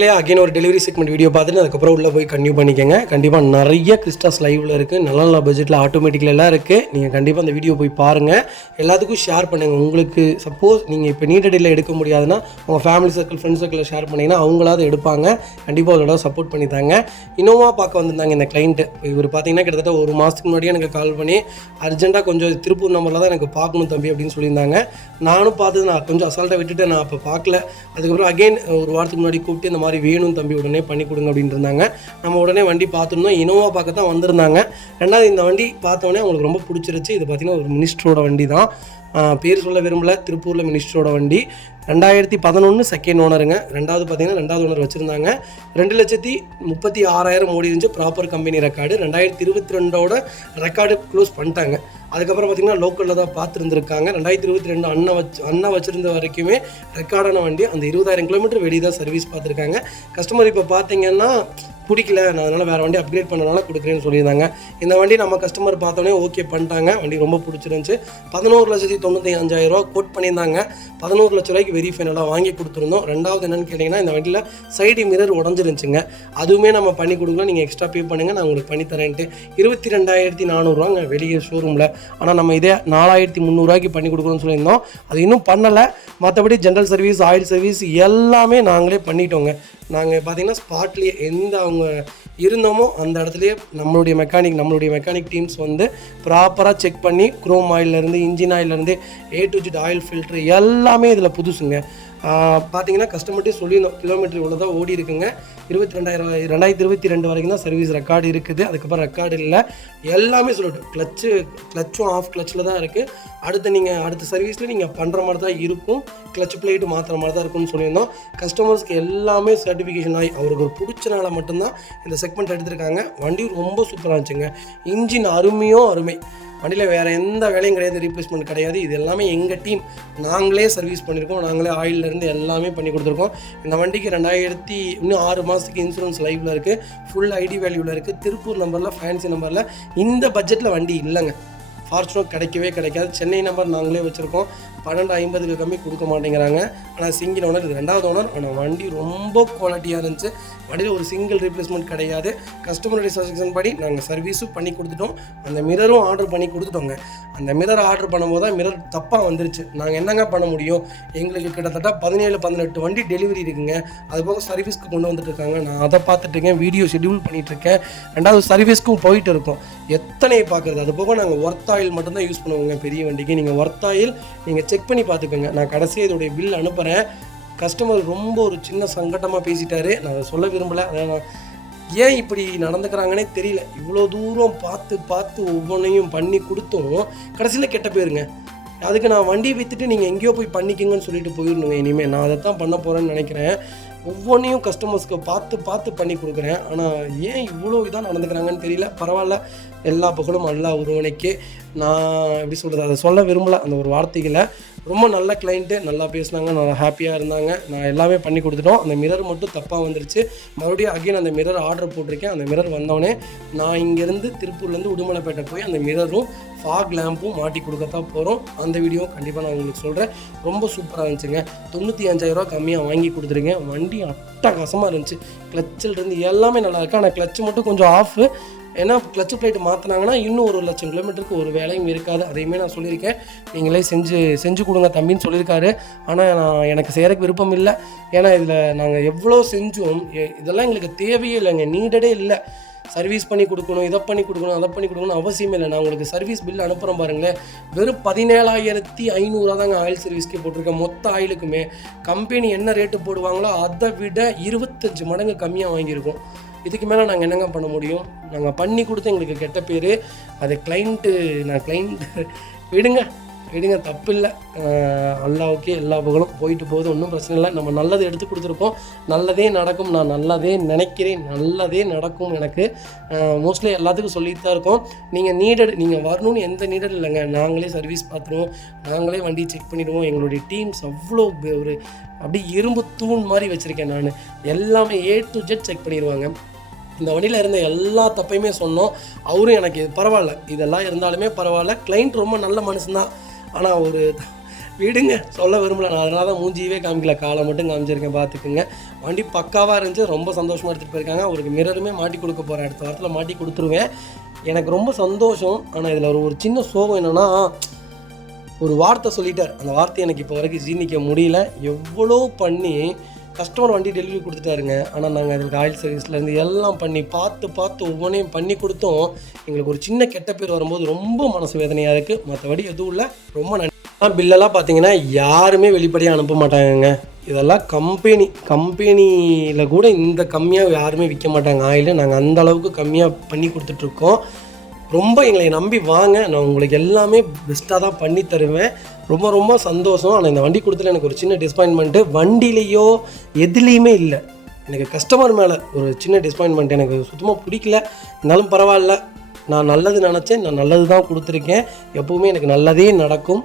மக்களே அகைன் ஒரு delivery segment video பார்த்துட்டு அதுக்கப்புறம் உள்ளே போய் கன்டினியூ பண்ணிக்கோங்க. கண்டிப்பாக நிறைய கிறிஸ்டாஸ் லைவில் இருக்குது, நல்ல நல்ல பட்ஜெட்டில் ஆட்டோமேட்டிக்கில் எல்லாம் இருக்குது. நீங்கள் கண்டிப்பாக அந்த வீடியோ போய் பாருங்கள், எல்லாத்துக்கும் ஷேர் பண்ணுங்கள். உங்களுக்கு சப்போஸ் நீங்கள் இப்போ நீடடியில் எடுக்க முடியாதுன்னா உங்கள் ஃபேமிலி சர்க்கிள் ஃப்ரெண்ட்ஸ் சர்க்கிளில் ஷேர் பண்ணிங்கன்னா அவங்களாவது எடுப்பாங்க. கண்டிப்பாக அதோட சப்போர்ட் பண்ணித்தாங்க. இன்னோவா பார்க்க வந்திருந்தாங்க இந்த கிளைண்ட்டு. இவர் பார்த்தீங்கன்னா கிட்டத்தட்ட ஒரு மாதத்துக்கு முன்னாடியே எனக்கு கால் பண்ணி அர்ஜென்ட்டாக கொஞ்சம் திருப்பூர் நம்பரில் தான் எனக்கு பார்க்கணும் தம்பி அப்படின்னு சொல்லியிருந்தாங்க. நானும் பார்த்து நான் கொஞ்சம் அசால்ட்டாக விட்டுட்டு நான் அப்போ பார்க்கல. அதுக்கப்புறம் அகைன் ஒரு வாரத்துக்கு முன்னாடி கூப்பிட்டு இந்த மாதிரி வேணும் தம்பி உடனே பண்ணி கொடுங்க அப்படின்னு இருந்தாங்க. நம்ம உடனே வண்டி பார்த்துருந்தோம். இனோவா பார்க்க தான் வந்திருந்தாங்க. ரெண்டாவது இந்த வண்டி பார்த்தோன்னே அவங்களுக்கு ரொம்ப பிடிச்சிருச்சு. இது பார்த்திங்கன்னா ஒரு மினிஸ்டரோட வண்டி தான், பேர் சொல்ல விரும்பல, திருப்பூரில் மினிஸ்டரோட வண்டி. 2011 செகண்ட் ஓனருங்க. ரெண்டாவது பார்த்தீங்கன்னா ரெண்டாவது ஓனர் வச்சுருந்தாங்க. 2,36,000 ஓடி இருந்துச்சு, proper company record. 2022 record close பண்ணிட்டாங்க. அதுக்கப்புறம் பார்த்திங்கன்னா லோக்கலில் தான் பார்த்துருந்துருக்காங்க. 2022 அண்ணன் வச்சுருந்த வரைக்குமே ரெக்கார்டான வண்டி. அந்த 20,000 கிலோமீட்டர் வெளியே தான் சர்வீஸ் பார்த்துருக்காங்க. கஸ்டமர் இப்போ பார்த்தீங்கன்னா பிடிக்கல, நான் அதனால் வேறு வண்டி அப்கிரேட் பண்ணனால கொடுக்குறேன்னு சொல்லியிருந்தாங்க. இந்த வண்டி நம்ம கஸ்டமர் பார்த்தோன்னே ஓகே பண்ணிட்டாங்க. வண்டி ரொம்ப பிடிச்சிருந்துச்சு. 11,95,000 கோட் பண்ணியிருந்தாங்க. 11 லட்ச ரூபாய்க்கு வெரி ஃபைனலாக வாங்கி கொடுத்துருந்தோம். ரெண்டாவது என்னென்னு கேட்டிங்கன்னா இந்த வண்டியில் சைடு மிரர் உடஞ்சிருந்துச்சுங்க. அதுவுமே நம்ம பண்ணி கொடுக்கலாம், நீங்கள் எக்ஸ்ட்ரா பே பண்ணுங்கள், நான் உங்களுக்கு பண்ணி தரேன்ட்டு 22,400 வெளியே ஷோரூமில். ஆனால் நம்ம இதே 4,300 பண்ணி கொடுக்குறோன்னு சொல்லியிருந்தோம். அது இன்னும் பண்ணலை. மற்றபடி ஜென்ரல் சர்வீஸ், ஆயில் சர்வீஸ் எல்லாமே நாங்களே பண்ணிட்டோங்க. நாங்கள் பார்த்திங்கன்னா ஸ்பாட்லேயே எந்த அவங்க இருந்தோமோ அந்த இடத்துலையே நம்மளுடைய மெக்கானிக் டீம்ஸ் வந்து ப்ராப்பராக செக் பண்ணி குரோம் ஆயிலேருந்து இன்ஜின் ஆயிலேருந்து A to Z oil filter எல்லாமே இதில் புதுசுங்க. பார்த்தீங்கன்னா கஸ்டமர்ட்டே சொல்லியிருந்தோம் கிலோமீட்டர் இவ்வளோ தான் ஓடி இருக்குங்க. 2022 வரைக்கும் தான் சர்வீஸ் ரெக்கார்டு இருக்குது. அதுக்கப்புறம் ரெக்கார்டு இல்லை, எல்லாமே சொல்லிட்டோம். கிளச்சும் ஆஃப் கிளச்சில் தான் இருக்குது. அடுத்த சர்வீஸில் நீங்கள் பண்ணுற மாதிரி தான் இருக்கும், கிளச் பிளேட்டு மாற்றுற மாதிரி தான் இருக்கும்னு சொல்லியிருந்தோம். கஸ்டமர்ஸ்க்கு எல்லாமே சர்டிஃபிகேஷன் ஆகி அவருக்கு ஒரு பிடிச்சனால மட்டும்தான் இந்த செக்மெண்ட் எடுத்திருக்காங்க. வண்டி ரொம்ப சூப்பராக இருந்துச்சுங்க. இன்ஜின் அருமை. வண்டியில் வேறு எந்த வேலையும் கிடையாது, ரீப்ளேஸ்மெண்ட் கிடையாது. இது எல்லாமே எங்கள் டீம், நாங்களே சர்வீஸ் பண்ணியிருக்கோம், நாங்களே ஆயிலேருந்து எல்லாமே பண்ணி கொடுத்துருக்கோம். இந்த வண்டிக்கு இன்னும் 6 மாதத்துக்கு இன்சூரன்ஸ் லைவில் இருக்குது, ஃபுல் ஐடி வேல்யூவில் இருக்குது. திருப்பூர் நம்பரில், ஃபேன்சி நம்பரில் இந்த பட்ஜெட்டில் வண்டி இல்லைங்க. ஃபார்ச்சுனர் கிடைக்காது. சென்னை நம்பர் நாங்களே வச்சுருக்கோம். 12,50 கம்மி கொடுக்க மாட்டேங்கிறாங்க. ஆனால் சிங்கிள் ஓனர், இது ரெண்டாவது ஓனர். ஆனால் வண்டி ரொம்ப குவாலிட்டியாக இருந்துச்சு. வண்டியில் ஒரு சிங்கிள் ரீப்ளேஸ்மெண்ட் கிடையாது. கஸ்டமருடைய சஜஷன் படி நாங்கள் சர்வீஸும் பண்ணி கொடுத்துட்டோம். அந்த மிரரும் ஆர்டர் பண்ணி கொடுத்துட்டோங்க. அந்த மிரர் ஆர்டர் பண்ணும்போது தான் மிரர் தப்பாக வந்துருச்சு. நாங்கள் என்னங்க பண்ண முடியும்? எங்களுக்கு கிட்டத்தட்ட 17-18 வண்டி டெலிவரி இருக்குங்க. அதுபோக சர்வீஸ்க்கு கொண்டு வந்துட்டு இருக்காங்க. நான் அதை பார்த்துட்ருக்கேன், வீடியோ ஷெட்யூல் பண்ணிகிட்ருக்கேன். ரெண்டாவது சர்வீஸ்க்கும் போயிட்டு இருக்கோம். எத்தனை பார்க்குறது? அது போக நாங்கள் ஒர்த் ஆயில் மட்டும்தான் யூஸ் பண்ணுவோங்க பெரிய வண்டிக்கு. நீங்கள் ஒர்த் ஆயில் நீங்கள் செக் பண்ணி பார்த்துக்கோங்க. நான் கடைசியாக இதோடைய பில் அனுப்புகிறேன். கஸ்டமர் ரொம்ப ஒரு சின்ன சங்கட்டமாக பேசிட்டாரு. நான் அதை சொல்ல விரும்பலை. அதான் ஏன் இப்படி நடந்துக்கிறாங்கன்னே தெரியல. இவ்வளோ தூரம் பார்த்து ஒவ்வொன்றையும் பண்ணி கொடுத்தும் கடைசியில் கெட்ட பேருங்க. அதுக்கு நான் வண்டி விற்றுட்டு நீங்கள் எங்கேயோ போய் பண்ணிக்கிங்கன்னு சொல்லிட்டு போயிடணுங்க. இனிமேல் நான் அதை தான் பண்ண போகிறேன்னு நினைக்கிறேன். ஒவ்வொன்றையும் கஸ்டமர்ஸ்க்கு பார்த்து பண்ணி கொடுக்குறேன். ஆனால் ஏன் இவ்வளோ இதாக நடந்துக்கிறாங்கன்னு தெரியல. பரவாயில்ல, எல்லா புகழும் அல்லா ஒருவனுக்கே. நான் எப்படி சொல்கிறது, அதை சொல்ல விரும்பலை அந்த ஒரு வார்த்தைகளை. ரொம்ப நல்ல கிளைண்ட்டு, நல்லா பேசினாங்க, நல்லா ஹாப்பியாக இருந்தாங்க. நான் எல்லாமே பண்ணி கொடுத்துட்டோம். அந்த மிரர் மட்டும் தப்பாக வந்துருச்சு. மறுபடியும் அகைன் அந்த மிரர் ஆர்டர் போட்டிருக்கேன். அந்த மிரர் வந்தோடனே நான் இங்கேருந்து திருப்பூர்லேருந்து உடுமலைப்பேட்டை போய் அந்த மிரரும் ஃபாக் லேம்பும் மாட்டி கொடுக்கத்தான் போகிறோம். அந்த வீடியோவும் கண்டிப்பாக நான் உங்களுக்கு சொல்கிறேன். ரொம்ப சூப்பராக இருந்துச்சுங்க. 95,000 கம்மியாக வாங்கி கொடுத்துருக்கேன். வண்டி அட்டகாசமாக இருந்துச்சு. கிளச்சில் இருந்து எல்லாமே நல்லா இருக்குது. ஆனால் கிளச்சு மட்டும் கொஞ்சம் ஆஃபு. ஏன்னா கிளச்சு பிளேட்டு மாற்றினாங்கன்னா இன்னும் 1,00,000 கிலோமீட்டருக்கு ஒரு வேலையும் இருக்காது. அதையுமே நான் சொல்லியிருக்கேன். நீங்களே செஞ்சு கொடுங்க தம்பின்னு சொல்லியிருக்காரு. ஆனால் எனக்கு செய்கிறதுக்கு விருப்பம் இல்லை. ஏன்னா இதில் நாங்கள் எவ்வளோ செஞ்சோம், இதெல்லாம் எங்களுக்கு தேவையே இல்லைங்க, நீடடே இல்லை. சர்வீஸ் பண்ணி கொடுக்கணும், அதை பண்ணி கொடுக்கணும் அவசியமே இல்லை. நான் உங்களுக்கு சர்வீஸ் பில் அனுப்புகிறேன் பாருங்களேன். வெறும் 17,500 தாங்க ஆயில் சர்வீஸ்க்கே போட்டிருக்கேன். மொத்த ஆயிலுக்குமே கம்பெனி என்ன ரேட்டு போடுவாங்களோ அதை விட 25 மடங்கு கம்மியாக வாங்கியிருக்கோம். இதுக்கு மேலே நாங்கள் என்னங்க பண்ண முடியும்? நாங்கள் பண்ணி கொடுத்து எங்களுக்கு கெட்ட பேர். அது கிளைண்ட்டு விடுங்க, தப்பு இல்லை. அல்லாவுக்கே எல்லா புகழும். போயிட்டு போகுது, ஒன்றும் பிரச்சனை இல்லை. நம்ம நல்லது எடுத்து கொடுத்துருக்கோம், நல்லதே நடக்கும். நான் நல்லதே நினைக்கிறேன், நல்லதே நடக்கும். எனக்கு மோஸ்ட்லி எல்லாத்துக்கும் சொல்லிட்டு தான் இருக்கோம். நீங்கள் வரணும்னு எந்த நீடட் இல்லைங்க. நாங்களே சர்வீஸ் பார்த்துருவோம், நாங்களே வண்டி செக் பண்ணிடுவோம். எங்களுடைய டீம்ஸ் அவ்வளோ ஒரு அப்படியே இரும்பு தூண் மாதிரி வச்சுருக்கேன். நான் எல்லாமே A to Z செக் பண்ணிடுவாங்க. இந்த வண்டியில் இருந்த எல்லா தப்பையுமே சொன்னோம். அவரும் எனக்கு பரவாயில்ல, இதெல்லாம் இருந்தாலுமே பரவாயில்ல, கிளைண்ட் ரொம்ப நல்ல மனுஷன்தான். ஆனால் விடுங்க, சொல்ல விரும்பல. நான் அதனால தான் மூஞ்சியவே காமிக்கல, காலை மட்டும் காமிச்சிருக்கேன், பார்த்துக்குங்க. வண்டி பக்காவாக இருந்துச்சு, ரொம்ப சந்தோஷமாக எடுத்துகிட்டு போயிருக்காங்க. அவருக்கு மிரருமே மாட்டி கொடுக்க போகிறேன், அடுத்த வாரத்தில் மாட்டி கொடுத்துருவேன். எனக்கு ரொம்ப சந்தோஷம். ஆனால் இதில் ஒரு சின்ன சோகம் என்னென்னா, ஒரு வார்த்தை சொல்லிட்டார். அந்த வார்த்தை எனக்கு இப்போ வரைக்கும் ஜீர்ணிக்க முடியல. எவ்வளோ பண்ணி கஸ்டமர் வண்டி டெலிவரி கொடுத்துட்டாருங்க. ஆனால் நாங்கள் அதுக்கு ஆயில் சர்வீஸ்லேருந்து எல்லாம் பண்ணி பார்த்து ஒவ்வொன்றையும் பண்ணி கொடுத்தோம். எங்களுக்கு ஒரு சின்ன கெட்ட பேர் வரும்போது ரொம்ப மனசு வேதனையாக இருக்குது. மற்றபடி எதுவும் இல்லை, ரொம்ப நன்றி. பில்லெல்லாம் பார்த்தீங்கன்னா யாருமே வெளிப்படையாக அனுப்ப மாட்டாங்கங்க. இதெல்லாம் கம்பெனியில் கூட இந்த கம்மியாக யாருமே விற்க மாட்டாங்க ஆயில். நாங்கள் அந்த அளவுக்கு கம்மியாக பண்ணி கொடுத்துட்ருக்கோம். ரொம்ப எங்களை நம்பி வாங்க, நான் உங்களுக்கு எல்லாமே பெஸ்ட்டாக தான் பண்ணி தருவேன். ரொம்ப ரொம்ப சந்தோஷம். ஆனால் இந்த வண்டி கொடுத்துல எனக்கு ஒரு சின்ன டிசப்பாயின்மெண்ட்டு, வண்டிலேயோ எதுலேயுமே இல்லை. எனக்கு கஸ்டமர் மேலே ஒரு சின்ன டிசப்பாயின்மெண்ட், எனக்கு சுத்தமாக பிடிக்கல. இருந்தாலும் பரவாயில்ல, நான் நல்லது நினச்சேன், நான் நல்லது தான் கொடுத்துருக்கேன். எப்போவுமே எனக்கு நல்லதே நடக்கும்.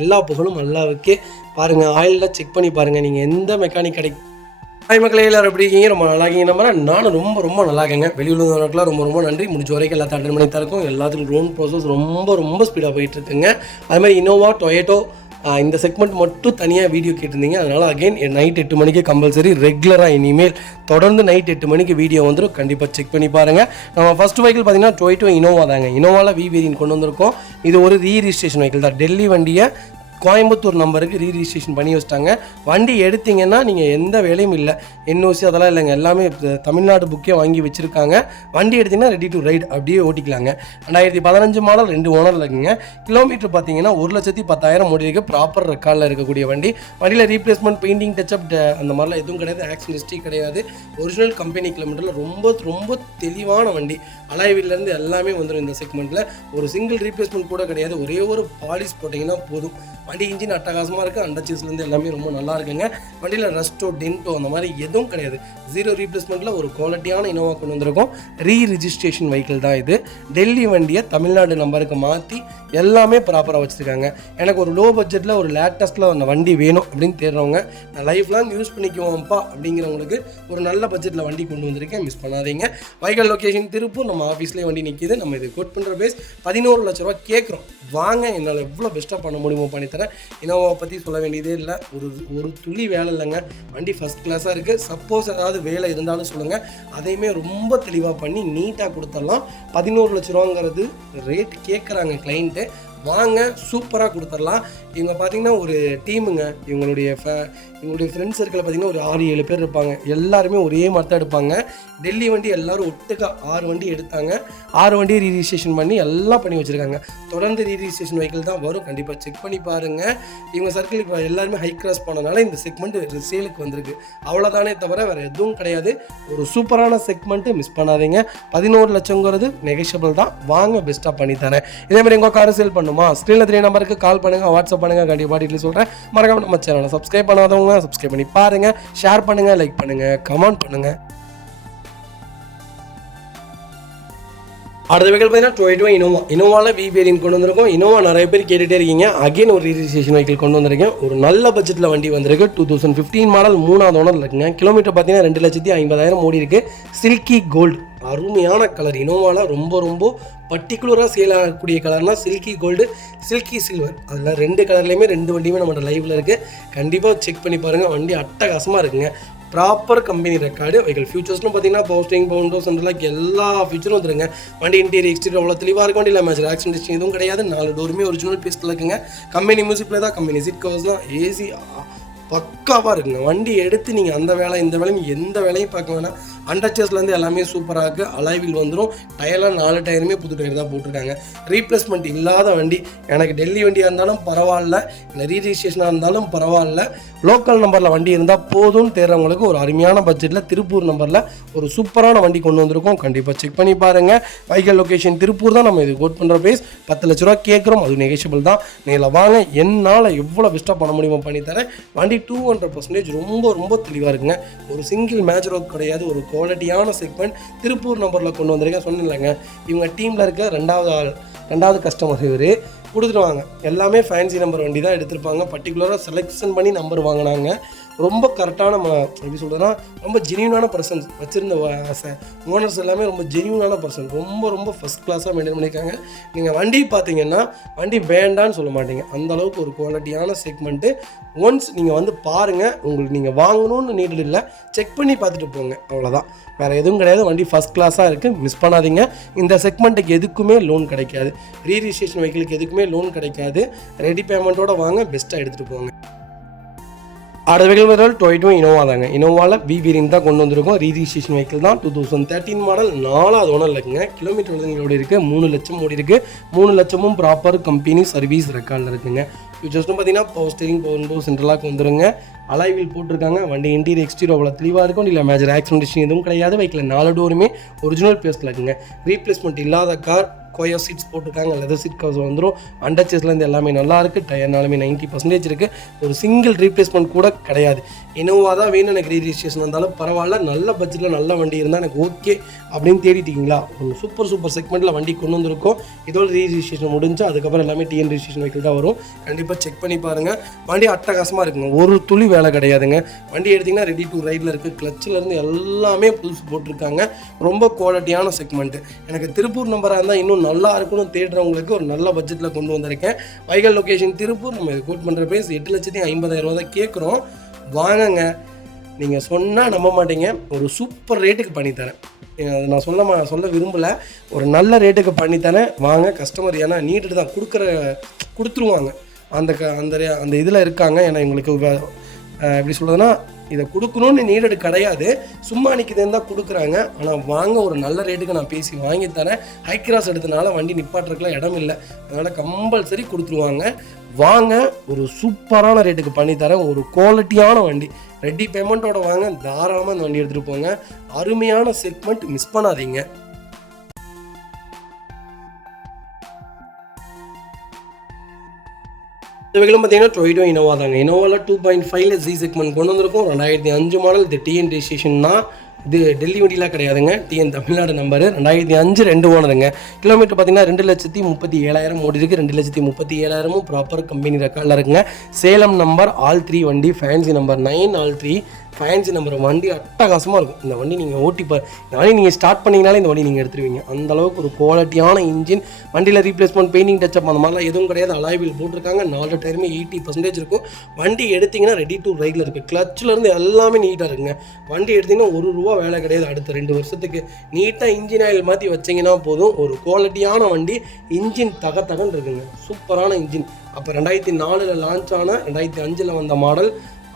எல்லா புகழும் அல்லாவுக்கே. பாருங்கள், ஆயிலில் செக் பண்ணி பாருங்கள், நீங்கள் எந்த மெக்கானிக் கிடைக்கும். ஹாய் மக்களே, எல்லாரும் எப்படி இருக்கீங்க? ரொம்ப நல்லா இருக்கீங்க. நானும் ரொம்ப நல்லா இருக்கேங்க. வெளியுள்ளவங்களுக்குலாம் ரொம்ப நன்றி. முடிஞ்ச வரைக்கும் எல்லாத்தையும் அட்டன் பண்ணி தான் இருக்கும். எல்லாத்துக்கும் லோன் ப்ராசஸ் ரொம்ப ஸ்பீடாக போயிட்டுருக்குங்க. அது மாதிரி இனோவா, டொயேட்டோ இந்த செக்மெண்ட் மட்டும் தனியாக வீடியோ கேட்டிருந்தீங்க. அதனால் அகைன் நைட் 8 மணிக்கு கம்பல்சரி ரெகுலராக இனிமேல் தொடர்ந்து நைட் 8 மணிக்கு வீடியோ வந்துடும். கண்டிப்பாக செக் பண்ணி பாருங்கள். நம்ம ஃபஸ்ட் வெஹிக்கிள் பார்த்தீங்கன்னா டொயேட்டோ இனோவா தாங்க. இனோவாவில் வி வேரியன்ட் கொண்டு வந்திருக்கோம். இது ஒரு ரீரிஜிஸ்ட்ரேஷன் வெஹிக்கிள் தான். டெல்லி வண்டியை கோயம்புத்தூர் நம்பருக்கு ரீரிஜிஸ்ட்ரேஷன் பண்ணி வச்சிட்டாங்க. வண்டி எடுத்திங்கன்னா நீங்கள் எந்த வேலையும் இல்லை, என்ஓசி அதெல்லாம் இல்லைங்க. எல்லாமே தமிழ்நாடு புக்கே வாங்கி வச்சுருக்காங்க. வண்டி எடுத்திங்கன்னா ரெடி டு ரைட், அப்படியே ஓட்டிக்கலாங்க. 2015 மாடல், 2 ஓனர் இருக்குங்க. கிலோமீட்டர் பார்த்தீங்கன்னா 1,10,000 ஓடி இருக்குது. ப்ராப்பர் ரெக்கார்டில் இருக்கக்கூடிய வண்டி. வண்டியில் ரீப்ளேஸ்மெண்ட், பெயிண்டிங், டச்சப் அந்த மாதிரிலாம் எதுவும் கிடையாது. ஆக்சிடென்ட் ஹிஸ்ட்ரி கிடையாது. ஒரிஜினல் கம்பெனி கிலோமீட்டரில் ரொம்ப தெளிவான வண்டி. அலாய்விலேருந்து எல்லாமே வந்துடும் இந்த செக்மெண்ட்டில். ஒரு சிங்கிள் ரீப்ளேஸ்மெண்ட் கூட கிடையாது. ஒரே ஒரு பாலிஷ் போட்டிங்கன்னா போதும். வண்டி இன்ஜின் அட்டகாசமாக இருக்குது. அண்டர்ச்சீஸ்லேருந்து எல்லாமே ரொம்ப நல்லா இருக்குங்க. வண்டியில் ரஸ்ட்டோ, டென்ட்டோ அந்த மாதிரி எதுவும் கிடையாது. 0 ரீப்ளேஸ்மெண்ட்டில் ஒரு குவாலிட்டியான இனோவா கொண்டு வந்திருக்கோம். ரீரிஜிஸ்ட்ரேஷன் வெஹிக்கிள் தான் இது. டெல்லி வண்டியை தமிழ்நாடு நம்பருக்கு மாற்றி எல்லாமே ப்ராப்பராக வச்சுருக்காங்க. எனக்கு ஒரு லோ பட்ஜெட்டில் ஒரு லேட்டஸ்ட்டில் அந்த வண்டி வேணும் அப்படின்னு தேடுறவங்க, நான் லைஃப் லாங் யூஸ் பண்ணிக்குவோம்ப்பா அப்படிங்கிறவங்களுக்கு ஒரு நல்ல பட்ஜெட்டில் வண்டி கொண்டு வந்திருக்கேன். மிஸ் பண்ணாதீங்க. வைகல் லொக்கேஷன் திருப்பூர். நம்ம ஆஃபீஸ்லேயே வண்டி நிற்கிது. நம்ம இது கோட் பண்ணுற பேஸ் 11 லட்ச ரூபா கேட்குறோம். வாங்க, என்னால் எவ்வளோ பெஸ்ட்டாக பண்ண முடியுமோ பண்ணித்தரேன். இனோவாவை பற்றி சொல்ல வேண்டியதே இல்லை. ஒரு துளி வேலை இல்லைங்க. வண்டி ஃபஸ்ட் கிளாஸாக இருக்குது. சப்போஸ் ஏதாவது வேலை இருந்தாலும் சொல்லுங்கள், அதையுமே ரொம்ப தெளிவாக பண்ணி நீட்டாக கொடுத்துடலாம். 11 லட்ச ரூபாங்கிறது ரேட் கேட்குறாங்க கிளைண்ட்டு. வாங்க, சூப்பராக கொடுத்துடலாம். இவங்க பார்த்தீங்கன்னா ஒரு டீமுங்க. இவங்களுடைய ஃப்ரெண்ட்ஸ் சர்க்கிளில் பார்த்தீங்கன்னா ஒரு 6-7 பேர் இருப்பாங்க. எல்லாருமே ஒரே மாதிரி தான் எடுப்பாங்க. டெல்லி வண்டி எல்லோரும் ஒட்டுக்கா 6 வண்டி எடுத்தாங்க. 6 வண்டி ரீரிஜிஸ்ட்ரேஷன் பண்ணி எல்லாம் பண்ணி வச்சுருக்காங்க. தொடர்ந்து ரீரிஜிஸ்ட்ரேஷன் வெஹிக்கிள் தான் வரும். கண்டிப்பாக செக் பண்ணி பாருங்கள். இவங்க சர்க்கிள் இப்போ எல்லாருமே ஹை கிராஸ் பண்ணனால இந்த செக்மெண்ட் சேலுக்கு வந்திருக்கு. அவ்வளோதானே தவிர வேறு எதுவும் கிடையாது. ஒரு சூப்பரான செக்மெண்ட்டு, மிஸ் பண்ணாதீங்க. 11 லட்சங்கிறது நெகஷியபிள் தான். வாங்க, பெஸ்ட்டாக பண்ணித்தரேன். இதேமாதிரி உங்கள் காரை சேல் பண்ணுமா, ஸ்க்ரீனில் 3 நம்பருக்கு கால் பண்ணுங்கள், வாட்ஸ்அப் பண்ணுங்கள். கண்டிப்பாக டீட்டெயில் சொல்கிறேன். மறக்காம நம்ம சேனலை சப்ஸ்கிரைப் பண்ணாதவங்க சப்ஸ்கிரைப் பண்ணி பாருங்கள். ஷேர் பண்ணுங்கள், லைக் பண்ணுங்கள், கமெண்ட் பண்ணுங்கள். அடுத்த வெஹிக்கிள் பார்த்தீங்கன்னா டொயேட்டோ இனோவாவில் வி வேரியன்ட் கொண்டு வந்திருக்கோம். இனோவா நிறைய பேர் கேட்டுகிட்டே இருக்கீங்க. அகைன் ஒரு ரீரிஜிஸ்ட்ரேஷன் வெஹிக்கிள் கொண்டு வந்திருக்கேன். ஒரு நல்ல பட்ஜெட்டில் வண்டி வந்திருக்கு. 2015 மாடல், 3வது ஓனர் இருக்குங்க. கிலோமீட்டர் பார்த்தீங்கன்னா 2,50,000 ஓடி இருக்குது. சில்கி கோல்டு, அருமையான கலர். இனோவாவில் ரொம்ப பர்டிகுலராக சேல் ஆகக்கூடிய கலர்னால் சில்கி கோல்டு, சில்கி சில்வர். அதில் 2 கலர்லேயுமே 2 வண்டியுமே நம்மளோட லைவில் இருக்குது. கண்டிப்பாக செக் பண்ணி பாருங்கள். வண்டி அட்டகாசமாக இருக்குங்க. Proper company record. வெஹிக்கிள் ஃபியூச்சர்ஸ்னு பார்த்தீங்கன்னா பவுஸ்டிங், பவுண்டோ, சென்ட்ரலாக் எல்லா ஃபியூச்சரும் வந்துருங்க. வண்டி இன்டீரியர் எக்ஸ்டீரியர் அவ்வளோ தெளிவாக இருக்கும். வண்டியில் மேட்ச் ஆக்சிடென்ட் எதுவும் கிடையாது. 4 டோருமே ஒரிஜினல் பீஸில் இருக்குங்க. கம்பெனி மியூசிக்கில் தான், கம்பெனி சீட் கவர்ஸ் தான், ஏசி பக்காவாக இருக்குங்க. வண்டி எடுத்து நீங்கள் அந்த வேலை இந்த வேலையும் எந்த வேலையும் பார்க்க வேணாம். அண்டர்ச்சேஸ்லேருந்து எல்லாமே சூப்பராக இருக்குது. அலாய்வில் வந்துடும். டயர்லாம் 4 டயருமே புது டயர் தான் போட்டிருக்காங்க. ரீப்ளேஸ்மெண்ட் இல்லாத வண்டி. எனக்கு டெல்லி வண்டியாக இருந்தாலும் பரவாயில்ல, இல்லை ரீரிஜிஸ்ட்ரேஷனாக இருந்தாலும் பரவாயில்ல, லோக்கல் நம்பரில் வண்டி இருந்தால் போதும்னு தேடுறவங்களுக்கு ஒரு அருமையான பட்ஜெட்டில் திருப்பூர் நம்பரில் ஒரு சூப்பரான வண்டி கொண்டு வந்திருக்கோம். கண்டிப்பாக செக் பண்ணி பாருங்கள். வைகல் லொக்கேஷன் திருப்பூர் தான். நம்ம இது கோட் பண்ணுற பேஸ் 10 லட்ச ரூபா கேட்குறோம். அது நெகஷியபிள் தான். நீங்கள் வாங்க, என்னால் எவ்வளோ பெஸ்ட்டாக பண்ண முடியுமோ பண்ணித்தரேன். வண்டி 200% ரொம்ப தெளிவாக இருக்குங்க. ஒரு சிங்கிள் மேட்ச் ரோக் கிடையாது. ஒரு குவாலிட்டியான செக்மெண்ட் திருப்பூர் நம்பரில் கொண்டு வந்திருக்கேன். சொன்னேன்லங்க, இவங்க டீமில் இருக்க ரெண்டாவது கஸ்டமர் இவர் கொடுத்துருவாங்க. எல்லாமே ஃபேன்சி நம்பர் வண்டி தான் எடுத்திருப்பாங்க. பர்டிகுலராக செலெக்ஷன் பண்ணி நம்பர் வாங்கினாங்க. ரொம்ப கரெக்டான எப்படி சொல்கிறதுனா ரொம்ப ஜென்யூனான பர்சன்ஸ் வச்சுருந்த ஓனர்ஸ் எல்லாமே ரொம்ப ஜென்யூனான பர்சன், ரொம்ப ரொம்ப ஃபஸ்ட் கிளாஸாக மெயின்டைன் பண்ணியிருக்காங்க. நீங்கள் வண்டி பார்த்தீங்கன்னா வண்டி வேண்டான்னு சொல்ல மாட்டீங்க, அந்தளவுக்கு ஒரு குவாலிட்டியான செக்மெண்ட்டு. ஒன்ஸ் நீங்கள் வந்து பாருங்கள், உங்களுக்கு நீங்கள் வாங்கணும்னு நீடு இல்லை, செக் பண்ணி பார்த்துட்டு போங்க, அவ்வளோதான், வேறு எதுவும் கிடையாது. வண்டி ஃபஸ்ட் கிளாஸாக இருக்குது, மிஸ் பண்ணாதீங்க. இந்த செக்மெண்ட்டுக்கு எதுக்குமே லோன் கிடைக்காது, ரீரிஜிஸ்ட்ரேஷன் வெஹிக்கிளுக்கு எதுக்குமே லோன் கிடைக்காது. ரெடி பேமெண்ட்டோட வாங்க, பெஸ்ட்டாக எடுத்துகிட்டு போங்க. அடுத்த வெஹிக்கிள் மாடல் டொயோட்டோ இனோவா தாங்க. இனோவாவில் வேரியன்ட் தான் கொண்டு வந்திருக்கோம். ரீரிஜிஸ்ட்ரேஷன் வெஹிக்கிள் தான், 2013 மாடல், 4வது ஓனர் இருக்குங்க. கிலோமீட்டர் வந்து இருக்குது 3 லட்சம் ஓடி இருக்குது. 3 லட்சமும் ப்ராப்பர் கம்பெனி சர்வீஸ் ரெக்கார்டில் இருக்குங்க. ஃபியூச்சர்ஸ்னு பார்த்தீங்கன்னா power steering, power window, central lock வந்துருங்க. அலாய் வீல் போட்டிருக்காங்க. வண்டி இன்டீரியர் எக்ஸ்டீரியர் அவ்வளோ தெளிவாக இருக்கும், இல்லை மேஜர் ஆக்சிடென்ட் எதுவும் கிடையாது. பைக்கில் 4 டோருமே ஒரிஜினல் பேஸ்டில் இருக்குங்க. ரீப்ளேஸ்மெண்ட் இல்லாத கார். கோயோ சீட்ஸ் போட்டிருக்காங்க, லெதர் சீட் கவர்ஸ் வந்துடும். அண்டர்ச்சேஸ்லேருந்து எல்லாமே நல்லாயிருக்கு. டயர்னாலுமே 90% இருக்குது. ஒரு சிங்கிள் ரீப்ளேஸ்மெண்ட் கூட கிடையாது. இனோவா தான் வேணும் எனக்கு, ரீரிஜிஸ்ட்ரேஷன் வந்தாலும் பரவாயில்ல, நல்ல பட்ஜெட்டில் நல்ல வண்டி இருந்தால் எனக்கு ஓகே அப்படின்னு தேடிட்டிங்களா, ஒரு சூப்பர் செக்மெண்ட்டில் வண்டி கொண்டு வந்திருக்கோம். இதோட ரீரிஜிஸ்ட்ரேஷன் முடிஞ்சு அதுக்கப்புறம் எல்லாமே டிஎன் ரிஜிஸ்ட்ரேஷன் வெஹிக்கிள் தான் வரும். கண்டிப்பாக செக் பண்ணி பாருங்கள். வண்டி அட்டகாசமாக இருக்குங்க, ஒரு துளி வேலை கிடையாதுங்க. வண்டி எடுத்திங்கன்னா ரெடி டு ரைடில் இருக்குது. கிளச்சிலேருந்து எல்லாமே புதுசு போட்டிருக்காங்க. ரொம்ப குவாலிட்டியான செக்மெண்ட்டு. எனக்கு திருப்பூர் நம்பராக இருந்தால் இன்னும் நல்லா இருக்குன்னு தேடுறவங்களுக்கு ஒரு நல்ல பட்ஜெட்டில் கொண்டு வந்திருக்கேன். வைகல் லொக்கேஷன் திருப்பூர். நம்ம கோட் பண்ணுற ப்ரைஸ் 8,50,000 தான் கேட்குறோம். வாங்கங்க, நீங்கள் சொன்னால் நம்ப மாட்டீங்க, ஒரு சூப்பர் ரேட்டுக்கு பண்ணித்தரேன். அது நான் சொல்ல விரும்பலை, ஒரு நல்ல ரேட்டுக்கு பண்ணித்தரேன். வாங்க கஸ்டமர், ஏன்னா நீட்டு தான் கொடுத்துருவாங்க, அந்த இதில் இருக்காங்க. ஏன்னா எங்களுக்கு எப்படி சொல்கிறதுனா இதை கொடுக்கணும்னு நீடடு கிடையாது, சும்மா நிற்கிதுன்னு தான் கொடுக்குறாங்க. ஆனால் வாங்க, ஒரு நல்ல ரேட்டுக்கு நான் பேசி வாங்கித்தரேன். ஹை கிராஸ் எடுத்தனால வண்டி நிப்பாட்டுறதுக்குலாம் இடம் இல்லை, அதனால் கம்பல்சரி கொடுத்துருவாங்க. வாங்க, ஒரு சூப்பரான ரேட்டுக்கு பண்ணித்தரேன். ஒரு குவாலிட்டியான வண்டி, ரெடி பேமெண்ட்டோட வாங்க, தாராளமாக இந்த வண்டி எடுத்துகிட்டு போங்க. அருமையான செக்மெண்ட், மிஸ் பண்ணாதீங்க. இந்த வெஹிக்கிள் பார்த்தீங்கன்னா டொயோட்டோ இனோவா தாங்க. இனோவாவில் 2.5 ஜி செக்மெண்ட் கொண்டு வந்திருக்கும். 2005 மாடல். இது டிஎன் ரிஜிஸ்ட்ரேஷன் தான், இது டெல்லி வண்டிலாம் கிடையாதுங்க, டிஎன் தமிழ்நாடு நம்பரு. 2005 2 ஓனருங்க. கிலோமீட்டர் பார்த்தீங்கன்னா 2,37,000 ஓடி இருக்குது. 2,37,000 ப்ராப்பர் கம்பெனி ரெக்கார்டில் இருக்குங்க. சேலம் நம்பர், ஆல் 3 வண்டி, fancy number 9 all 3 fancy number. வண்டி அட்டகாசமாக இருக்கும். இந்த வண்டி நீங்கள் இந்த வண்டி நீங்கள் ஸ்டார்ட் பண்ணிங்கனாலே இந்த வண்டி நீங்கள் எடுத்துருவீங்க, அந்தளவுக்கு ஒரு குவாலிட்டியான இன்ஜின். வண்டியில் ரீப்ளேஸ்மெண்ட், பெயிண்டிங், டச்சப் அந்த மாதிரிலாம் எதுவும் கிடையாது. அலாய் வீல் போட்டிருக்காங்க. 4 டயருமே 80% இருக்கும். வண்டி எடுத்திங்கன்னா ரெடி டு ரைடில் இருக்குது. கிளச்சிலேருந்து எல்லாமே நீட்டாக இருக்குங்க. வண்டி எடுத்திங்கன்னா ₹1 வேலை கிடையாது. அடுத்த 2 வருஷத்துக்கு நீட்டாக இன்ஜின் ஆயில் மாற்றி வச்சிங்கன்னா போதும். ஒரு குவாலிட்டியான வண்டி, இன்ஜின் தகன்னு இருக்குங்க, சூப்பரான இன்ஜின். அப்போ 2004 லான்ச் ஆன 2005 வந்த மாடல்,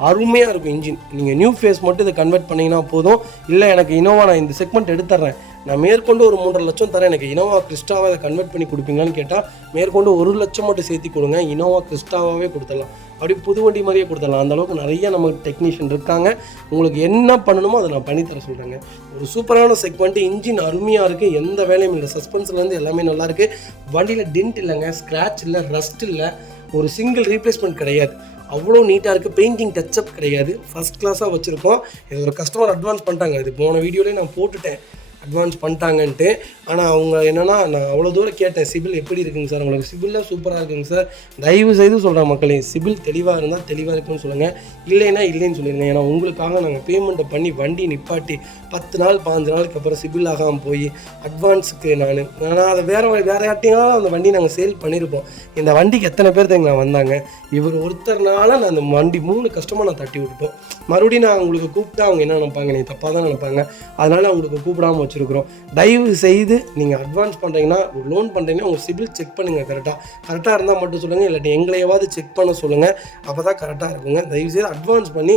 அருமையாக இருக்கும் இன்ஜின். நீங்கள் நியூ ஃபேஸ் மட்டும் இதை கன்வெர்ட் பண்ணிங்கன்னா போதும். இல்லை எனக்கு இனோவா நான் இந்த செக்மெண்ட் எடுத்துட்றேன், நான் மேற்கொண்டு ஒரு 3.5 லட்சம் தரேன், எனக்கு இனோவா கிறிஸ்டாவை அதை கன்வெர்ட் பண்ணி கொடுப்பீங்களான்னு கேட்டால் மேற்கொண்டு 1 லட்சம் மட்டும் சேர்த்து கொடுங்க, இனோவா கிறிஸ்டாவே கொடுத்துடலாம். அப்படி புது வண்டி மாதிரியே கொடுத்துடலாம். அந்தளவுக்கு நிறைய நமக்கு டெக்னீஷியன் இருக்காங்க. உங்களுக்கு என்ன பண்ணணுமோ அதை நான் பண்ணித்தர சொல்கிறேங்க. ஒரு சூப்பரான செக்மெண்ட்டு, இன்ஜின் அருமையாக இருக்குது, எந்த வேலையும் இல்லை. சஸ்பென்ஸ்லேருந்து எல்லாமே நல்லாயிருக்கு. வண்டியில் டென்ட் இல்லைங்க, ஸ்க்ராட்ச் இல்லை, ரஸ்ட் இல்லை, ஒரு சிங்கிள் ரீப்ளேஸ்மெண்ட் கிடையாது. அவ்வளோ நீட்டாக இருக்குது. பெயிண்டிங் டச்சப் கிடையாது, ஃபஸ்ட் கிளாஸாக வச்சுருக்கோம். இது ஒரு கஸ்டமர் அட்வான்ஸ் பண்ணிட்டாங்க, இது போன வீடியோலேயே நான் போட்டுட்டேன் அட்வான்ஸ் பண்ணிட்டாங்கன்ட்டு. ஆனால் அவங்க என்னென்னா, நான் அவ்வளோ தூரம் கேட்டேன், சிபில் எப்படி இருக்குங்க சார், உங்களுக்கு சிபில்லாம் சூப்பராக இருக்குங்க சார், தயவு செய்து சொல்கிறேன் மக்களே, சிபில் தெளிவாக இருந்தால் தெளிவாக இருக்குன்னு சொல்லுங்கள், இல்லைன்னா இல்லைன்னு சொல்லிடுங்க. ஏன்னா உங்களுக்காக நாங்கள் பேமெண்ட்டை பண்ணி வண்டி நிப்பாட்டி 10 நாள் 15 நாளுக்கு அப்புறம் சிபில் ஆகாமல் போய் அட்வான்ஸுக்கு நான் அதை வேறு யார்ட்டையும் அந்த வண்டி நாங்கள் சேல் பண்ணியிருப்போம். இந்த வண்டிக்கு எத்தனை பேர் தான் வந்தாங்க, இவர் ஒருத்தர்னால நான் அந்த வண்டி 3 கஸ்டமர் நான் தட்டி விட்டுட்டோம். மறுபடியும் நான் உங்களுக்கு கூப்பிட்டா அவங்க என்ன நினைப்பாங்க, நீ தப்பாக தான் நினைப்பாங்க. அதனால் அவங்களுக்கு கூப்பிடாமல் வச்சுருக்குறோம். தயவு செய்து நீங்கள் அட்வான்ஸ் பண்ணுறீங்கன்னா, ஒரு லோன் பண்ணுறீங்கன்னா உங்கள் சிபில் செக் பண்ணுங்கள். கரெக்டாக இருந்தால் மட்டும் சொல்லுங்கள், இல்லாட்டி எங்களையாவது செக் பண்ண சொல்லுங்கள், அப்போ தான் கரெக்டாக இருக்குங்க. தயவுசெய்து அட்வான்ஸ் பண்ணி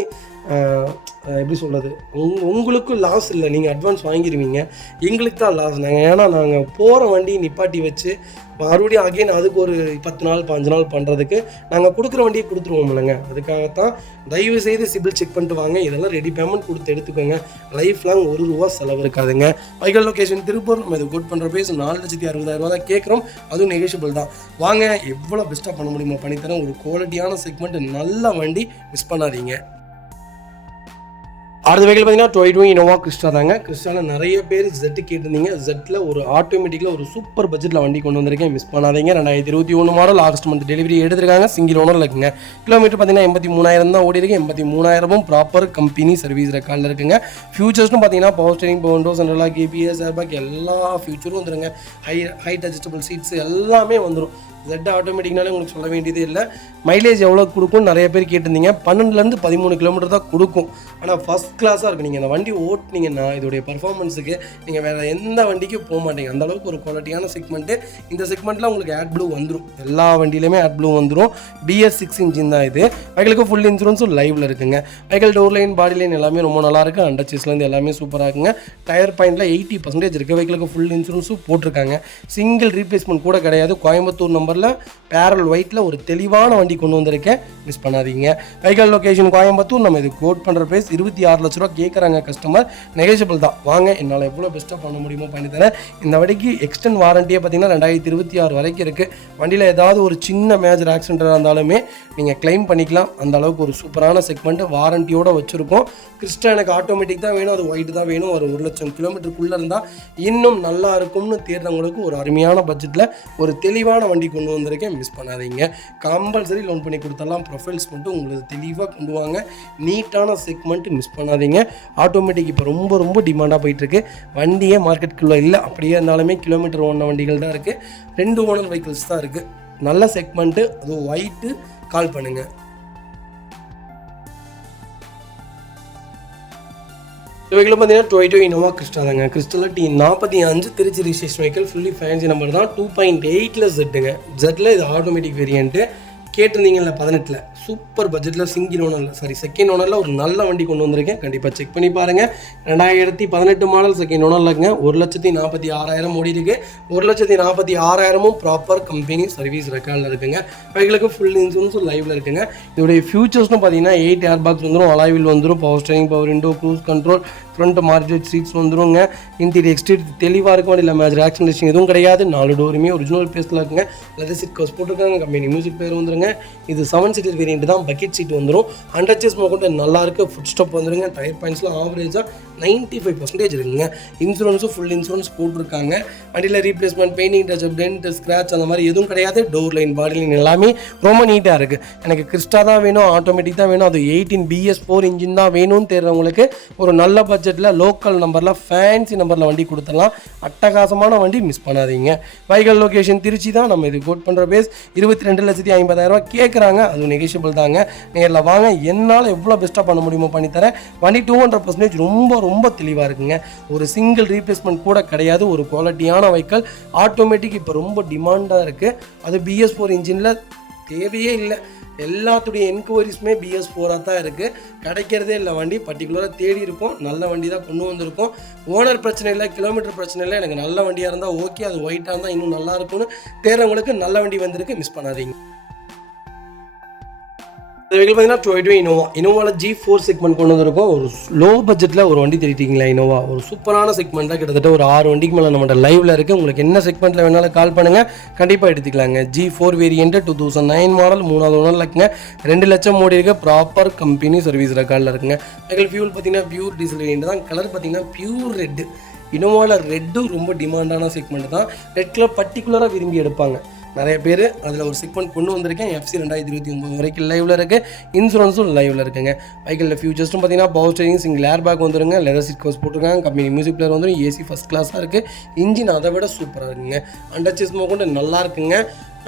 எப்படி சொல்கிறது, உங்களுக்கும் லாஸ் இல்லை, நீங்கள் அட்வான்ஸ் வாங்கிடுவீங்க, எங்களுக்கு தான் லாஸ். ஏன்னா நாங்கள் போகிற வண்டியை நிப்பாட்டி வச்சு மறுபடியும் அகைன் அதுக்கு ஒரு 10 நாள் 15 நாள் பண்ணுறதுக்கு நாங்கள் கொடுக்குற வண்டியை கொடுத்துருவோம் இல்லைங்க. அதுக்காகத்தான் தயவு செய்து சிபில் செக் பண்ணிட்டு வாங்க. இதெல்லாம் ரெடி பேமெண்ட் கொடுத்து எடுத்துக்கோங்க. லைஃப் லாங் ₹1 செலவு இருக்காதுங்க. வைகல் லொக்கேஷன் திருப்பூர். நம்ம இது கோட் பண்ணுற பேஸ் 4,60,000 தான் கேட்குறோம். அதுவும் நெகோஷியபிள் தான். வாங்க, எவ்வளோ பெஸ்ட்டாக பண்ண முடியுமோ பண்ணித்தரேன். ஒரு குவாலிட்டியான செக்மெண்ட், நல்ல வண்டி, மிஸ் பண்ணாதீங்க. அடுத்த வெஹிக்கிள் பார்த்தீங்கன்னா டொயோட்டா இனோவா கிறிஸ்டா தாங்க. கிறிஸ்டாவில் நிறைய பேர் ஜெட்டு கேட்டிருந்தீங்க. ஜெட்டில் ஒரு ஆட்டோமேட்டிக்கில் ஒரு சூப்பர் பட்ஜெட்டில் வண்டி கொண்டு வந்திருக்கேன், மிஸ் பண்ணாதீங்க. 2021 மாடல் ஆகஸ்ட் மந்த் டெலிவரி எடுத்துருக்காங்க. சிங்கிள் ஓனரில் இருக்குங்க. கிலோமீட்டர் பார்த்தீங்கன்னா 83,000 தான் ஓடி இருக்கு. 83,000 ப்ராப்பர் கம்பெனி சர்வீஸ் ரெக்கார்டில் இருக்குங்க. ஃபியூச்சர்ஸ்னு பார்த்தீங்கன்னா பவர் ஸ்டீரிங், பவர் விண்டோஸ், சென்ட்ரலாக கேபிஎஸ், ஏர்பேக் எல்லா ஃபியூச்சரும் வந்துருங்க. ஹைட் அட்ஜஸ்டபிள் சீட்ஸ் எல்லாமே வந்துடும். ஜெட் ஆட்டோமேட்டிக்னாலே உங்களுக்கு சொல்ல வேண்டியதே இல்லை. மைலேஜ் எவ்வளோ கொடுக்கும்னு நிறைய பேர் கேட்டிருந்தீங்க. 12லேருந்து 13 கிலோமீட்டர் தான் கொடுக்கும். ஆனால் ஃபஸ்ட் கிளாஸாக இருக்குது. நீங்கள் அந்த வண்டி ஓட்டினீங்கன்னா இதோடைய பர்ஃபார்மன்ஸுக்கு நீங்கள் வேறு எந்த வண்டிக்கும் போக மாட்டீங்க. அந்தளவுக்கு ஒரு குவாலிட்டியான செக்மெண்ட்டு. இந்த செக்மெண்ட்டில் உங்களுக்கு ஆட் ப்ளூ வந்துடும். எல்லா வண்டியிலுமே ஆட் ப்ளூ வந்துடும். BS6 இன்ஜின் தான் இது. வெஹிக்கிளுக்கு ஃபுல் இன்சூரன்ஸும் லைவில் இருக்குங்க. வெஹிக்கிள் டோர் லைன், பாடி லைன் எல்லாமே ரொம்ப நல்லாயிருக்கு. அண்டர் சீஸ்லேருந்து எல்லாமே சூப்பராக இருக்குங்க. டயர் பாயிண்டில் 80% இருக்குது. வெஹிக்கிளுக்கு ஃபுல் இன்சூரன்ஸும் போட்டிருக்காங்க. சிங்கிள் ரீப்ளேஸ்மெண்ட் கூட கிடையாது. கோயம்புத்தூர் நம்பரில் பேரல் ஒயிட்டில் ஒரு தெளிவான வண்டி கொண்டு வந்திருக்கேன், மிஸ் பண்ணாதீங்க. Vehicle location Coimbatore. நம்ம இது கோட் பண்ணுற ப்ரைஸ் 26 லட்ச ரூபா கேட்குறாங்க கஸ்டமர். நெகோஷியபிள் தான். வாங்க, என்னால் எவ்வளோ பெஸ்ட்டாக பண்ண முடியுமோ பண்ணித்தரேன். இந்த வண்டிக்கு எக்ஸ்டெண்ட் வாரண்டியே பார்த்தீங்கன்னா 2026 வரைக்கும் இருக்குது. வண்டியில் ஏதாவது ஒரு சின்ன மேஜர் ஆக்சிடென்ட்டாக இருந்தாலுமே நீங்கள் கிளைம் பண்ணிக்கலாம். அந்த அளவுக்கு ஒரு சூப்பரான செக்மெண்ட்டு வாரண்டியோடு வச்சுருக்கோம். கிறிஸ்டா எனக்கு ஆட்டோமேட்டிக் தான் வேணும், அது ஒயிட் தான் வேணும், ஒரு 1,00,000 கிலோமீட்டருக்குள்ளே இருந்தால் இன்னும் நல்லா இருக்கும்னு தேடுறவங்களுக்கு ஒரு அருமையான பட்ஜெட்டில் ஒரு தெளிவான வண்டி கொண்டு வந்திருக்கேன், மிஸ் பண்ணாதீங்க. கம்பல்சரி லோன் பண்ணி கொடுத்தலாம். ப்ரொஃபைல்ஸ் மட்டும் உங்களுக்கு தெளிவாக கொண்டு வாங்க. நீட்டான செக்மெண்ட், மிஸ் பண்ணாதீங்க. ஆட்டோமேட்டிக் இப்போ ரொம்ப ரொம்ப டிமாண்டாக போயிட்டுருக்கு. வண்டியே மார்க்கெட்டுக்குள்ளே இல்லை. அப்படியே இருந்தாலுமே கிலோமீட்டர் ஓடின வண்டிகள் தான் இருக்குது. 2 ஓனர் வெஹிக்கிள்ஸ் தான் இருக்குது. நல்ல செக்மெண்ட்டு, அதுவும் ஒயிட்டு. கால் பண்ணுங்கள். வெஹிக்கிள் பார்த்தீங்கன்னா டொயோட்டா இனோவா கிறிஸ்டா தாங்க. கிறிஸ்டலில் T45 Trichy registration vehicle. Fully fancy number தான். 2.8 ஜெட்டுங்க. ஜெட்டில் இது ஆட்டோமேட்டிக் வேரியண்ட்டு. கேட்டிருந்தீங்கல்ல 18ல் சூப்பர் பட்ஜெட்டில் சிங்கிள் ஓனரில் செகண்ட் ஓனரில் ஒரு நல்ல வண்டி கொண்டு வந்திருக்கேன். கண்டிப்பாக செக் பண்ணி பாருங்கள். 2018 மாடல் செகண்ட் ஓனரில் இருக்குங்க. 1,46,000 ஓடி இருக்குது. 1,46,000 ப்ராப்பர் கம்பெனி சர்வீஸ் ரெக்கார்டில் இருக்குங்க. வெஹிக்கிளுக்கு ஃபுல் இன்சூரன்ஸும் லைவில் இருக்குங்க. இதோடைய ஃபியூச்சர்ஸ்னு பார்த்தீங்கன்னா 8 ஏர் பேக்ஸ் வந்துடும், அலாய்வில் வந்துடும், power steering, power window, cruise control, front மார்ஜெட் சீட்ஸ் வந்துடுங்க. இன்டீரியர் எக்ஸ்டீரியர் தெளிவாக இருக்கும். இல்லை மேஜர் ஆக்சிடென்ட் எதுவும் கிடையாது. 4 டோருமே ஒரிஜினல் பேஸில் இருக்குங்க. லெதர் சீட் கவர்ஸ் போட்டிருக்காங்க. கம்பெனி மியூசிக் பிளேயர் வந்துருங்க. இது 7 சீட்டர் வேரியண்ட் தான். பக்கெட் சீட் வந்துடும். அண்டர் சேஸ் கொண்டு நல்லா இருக்குது. ஃபுட் ஸ்டாப் வந்துருங்க. டயர் பாயிண்ட்ஸ்லாம் ஆவரேஜாக 95% இருக்குங்க. இன்சூரன்ஸும் ஃபுல் இன்சூரன்ஸ் போட்டிருக்காங்க. வண்டியில் replacement, painting touch, dent, scratch அந்த மாதிரி எதுவும் கிடையாது. டோர் லைன், பாடி லைன் எல்லாமே ரொம்ப நீட்டாக இருக்குது. எனக்கு கிறிஸ்டா தான் வேணும், ஆட்டோமேட்டிக் தான் வேணும், அது 18 BS4 இன்ஜின் தான் வேணும்னு தேடுறவங்களுக்கு ஒரு நல்ல பட்ஜெட்டில் லோக்கல் நம்பரில் ஃபேன்சி நம்பரில் வண்டி கொடுத்துடலாம். அட்டகாசமான வண்டி, மிஸ் பண்ணாதீங்க. வெஹிக்கிள் லொகேஷன் திருச்சி தான். நம்ம இது கோட் பண்ணுற பேஸ் 22,50,000 கேட்குறாங்க. அது நெகோஷியபிள் தாங்க. நேரில் வாங்க, என்னால் எவ்வளோ பெஸ்ட்டாக பண்ண முடியுமோ பண்ணித்தரேன். வண்டி 200% ரொம்ப ரொம்ப தெளிவாக இருக்குங்க. ஒரு சிங்கிள் ரீப்ளேஸ்மெண்ட் கூட கிடையாது. ஒரு குவாலிட்டியான வெஹிக்கிள். ஆட்டோமேட்டிக் இப்போ ரொம்ப டிமாண்டாக இருக்குது. அது BS4 இன்ஜினில் தேவையே இல்லை. எல்லாத்துடைய என்கொயரிஸுமே BS4 தான் இருக்குது. கிடைக்கிறதே இல்லை வண்டி. பர்டிகுலராக தேடி இருக்கும். நல்ல வண்டி தான் கொண்டு வந்திருக்கோம். ஓனர் பிரச்சனை இல்லை, கிலோமீட்டர் பிரச்சனை இல்லை. எனக்கு நல்ல வண்டியாக இருந்தால் ஓகே, அது ஒயிட்டாக இருந்தால் இன்னும் நல்லா இருக்கும்னு தேடுறவங்களுக்கு நல்ல வண்டி வந்திருக்கு, மிஸ் பண்ணாதீங்க. இந்த வெஹிக்கிள் பார்த்தீங்கன்னா டொயோட்டா இனோவாவில் G4 செக்மெண்ட் கொண்டு வந்திருக்கோம். ஒரு லோ பட்ஜெட்டில் ஒரு வண்டி தெரிவிட்டீங்களா இனோவா. ஒரு சூப்பரான செக்மெண்ட்டாக கிட்டத்தட்ட ஒரு 6 வண்டிக்கு மேலே நம்மகிட்ட லைவில் இருக்குது. உங்களுக்கு என்ன செக்மெண்ட்டில் வேணாலும் கால் பண்ணுங்கள், கண்டிப்பாக எடுத்துக்கலாங்க. G4 வேரியண்ட்டு 2009 மாடல், 3வது ஓனரில் இருக்குங்க. 2 லட்சம் ஓடி இருக்குது. ப்ராப்பர் கம்பெனி சர்வீஸ் ரெக்கார்டில் இருக்குங்க. வெஹிக்கிள் ஃபியூல் பார்த்தீங்கன்னா பியூர் டீசல் வேரியண்ட் தான். கலர் பார்த்தீங்கன்னா பியூர் ரெட்டு. இனோவாவில் ரெட்டும் ரொம்ப டிமாண்டான செக்மெண்ட் தான். ரெட் கலர் பர்டிகுலராக விரும்பி எடுப்பாங்க நிறைய பேர். அதில் ஒரு செக்மெண்ட் கொண்டு வந்திருக்கேன். FC 2029 வரைக்கும் லைவில் இருக்குது. இன்சூரன்ஸும் லைவில் இருக்குங்க. வெஹிக்கிளில் ஃபியூச்சர்ஸும் பார்த்தீங்கன்னா power steering, single air back வந்துருங்க. லெதர் சீட் கவர்ஸ் போட்டிருக்காங்க. கம்பெனி மியூசிக் பிளேயர் வந்துடும். AC ஃபஸ்ட் கிளாஸாக இருக்குது. இன்ஜின் அதை விட சூப்பராக இருக்குங்க. அண்டர் சேஸ் கொண்டு நல்லா இருக்குங்க.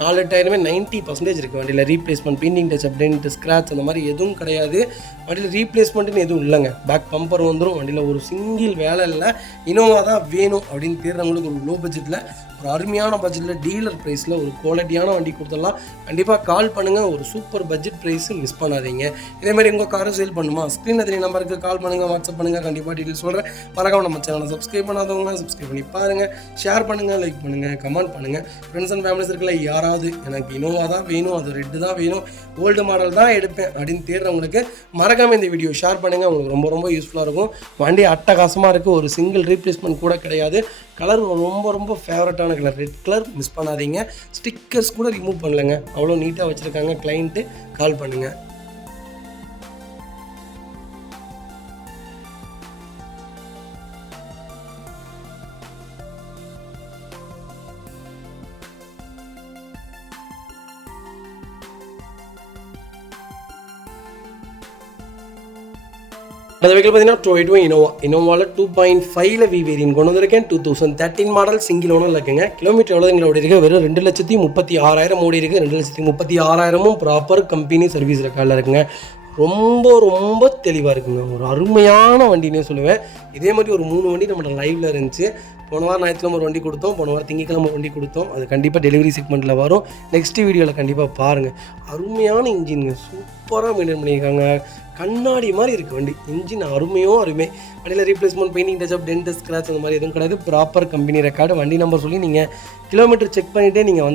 4 டயருமே 90% இருக்குது. வண்டியில் replacement, painting touch, dent, scratch அந்த மாதிரி எதுவும் கிடையாது. வண்டியில் ரீப்ளேஸ்மெண்ட்டுன்னு எதுவும் இல்லைங்க. பேக் பம்பர் வந்துடும். வண்டியில் ஒரு சிங்கிள் வேலை இல்லை. இனோவா தான் வேணும் அப்படின்னு தேடுறவங்களுக்கு ஒரு லோ பட்ஜெட்டில், ஒரு அருமையான பட்ஜெட்டில், டீலர் ப்ரைஸில் ஒரு குவாலிட்டியான வண்டி கொடுத்துடலாம். கண்டிப்பாக கால் பண்ணுங்கள். ஒரு சூப்பர் பட்ஜெட் ப்ரைஸு, மிஸ் பண்ணாதீங்க. இதேமாதிரி உங்கள் காரை சேல் பண்ணுமா, ஸ்க்ரீனில் தெரிய நம்பருக்கு கால் பண்ணுங்கள், வாட்ஸ்அப் பண்ணுங்கள். கண்டிப்பாக டீட்டெயில் சொல்கிறேன். மறக்காம நம்ம சேனலை சப்ஸ்கிரைப் பண்ணாதவங்க சப்ஸ்கிரைப் பண்ணி பாருங்கள். ஷேர் பண்ணுங்கள், லைக் பண்ணுங்கள், கமெண்ட் பண்ணுங்கள். ஃப்ரெண்ட்ஸ் அண்ட் ஃபேமிலிஸ் இருக்கல யாராவது எனக்கு இனோவா தான் வேணும், அது ரெட்டு தான் வேணும், ஓல்டு மாடல் தான் எடுப்பேன் அப்படின்னு தேடுறவங்களுக்கு மறக்காமல் இந்த வீடியோ ஷேர் பண்ணுங்கள். உங்களுக்கு ரொம்ப ரொம்ப யூஸ்ஃபுல்லாக இருக்கும். வண்டி அட்டகாசமாக இருக்குது. ஒரு சிங்கிள் ரீப்ளேஸ்மெண்ட் கூட கிடையாது. கலர் ரொம்ப ரொம்ப ஃபேவரட்டான கலர், ரெட் கலர், மிஸ் பண்ணாதீங்க. ஸ்டிக்கர்ஸ் கூட ரிமூவ் பண்ணலைங்க, அவ்வளோ நீட்டாக வச்சுருக்காங்க. கிளைண்ட்டு கால் பண்ணுங்கள். அந்த வெஹிக்கிள் பார்த்தீங்கன்னா டொயோட்டோ இனோவாவில் 2.5 வி வேரியன்ட் கொண்டு வந்திருக்கேன். 2013 மாடல் சிங்கிள் ஓனர் இருக்குங்க. கிலோமீட்டர் எவ்வளோ எங்களை ஓடி இருக்கு? வெறும் 2,36,000 ஓடி இருக்குது. 2,36,000 ப்ராப்பர் கம்பெனி சர்வீஸ் ரெக்கார்டில் இருக்குங்க. ரொம்ப ரொம்ப தெளிவாக இருக்குங்க. ஒரு அருமையான வண்டினே சொல்லுவேன். இதே மாதிரி ஒரு 3 வண்டி நம்மளோட லைவில் இருந்துச்சு. போன வாரம் ஞாயிற்றுக்கிழமை ஒரு வண்டி கொடுத்தோம், போன வாரம் திங்கக்கிழமை ஒரு வண்டி கொடுத்தோம். அது கண்டிப்பாக டெலிவரி செக்மெண்ட்டில் வரும். நெக்ஸ்ட் வீடியோவில் கண்டிப்பாக பாருங்கள். அருமையான இன்ஜின்ங்க, சூப்பராக மெயின்டைன் பண்ணியிருக்காங்க. கண்ணாடி மாதிரி இருக்குது வண்டி. இன்ஜின் அருமையோ அருமை. வண்டியில் replacement, painting touch up, dent, scratch அந்த மாதிரி எதுவும் கிடையாது. Proper company record. வண்டி நம்பர் சொல்லி நீங்கள் கிலோமீட்டர் செக் பண்ணிவிட்டே நீங்கள்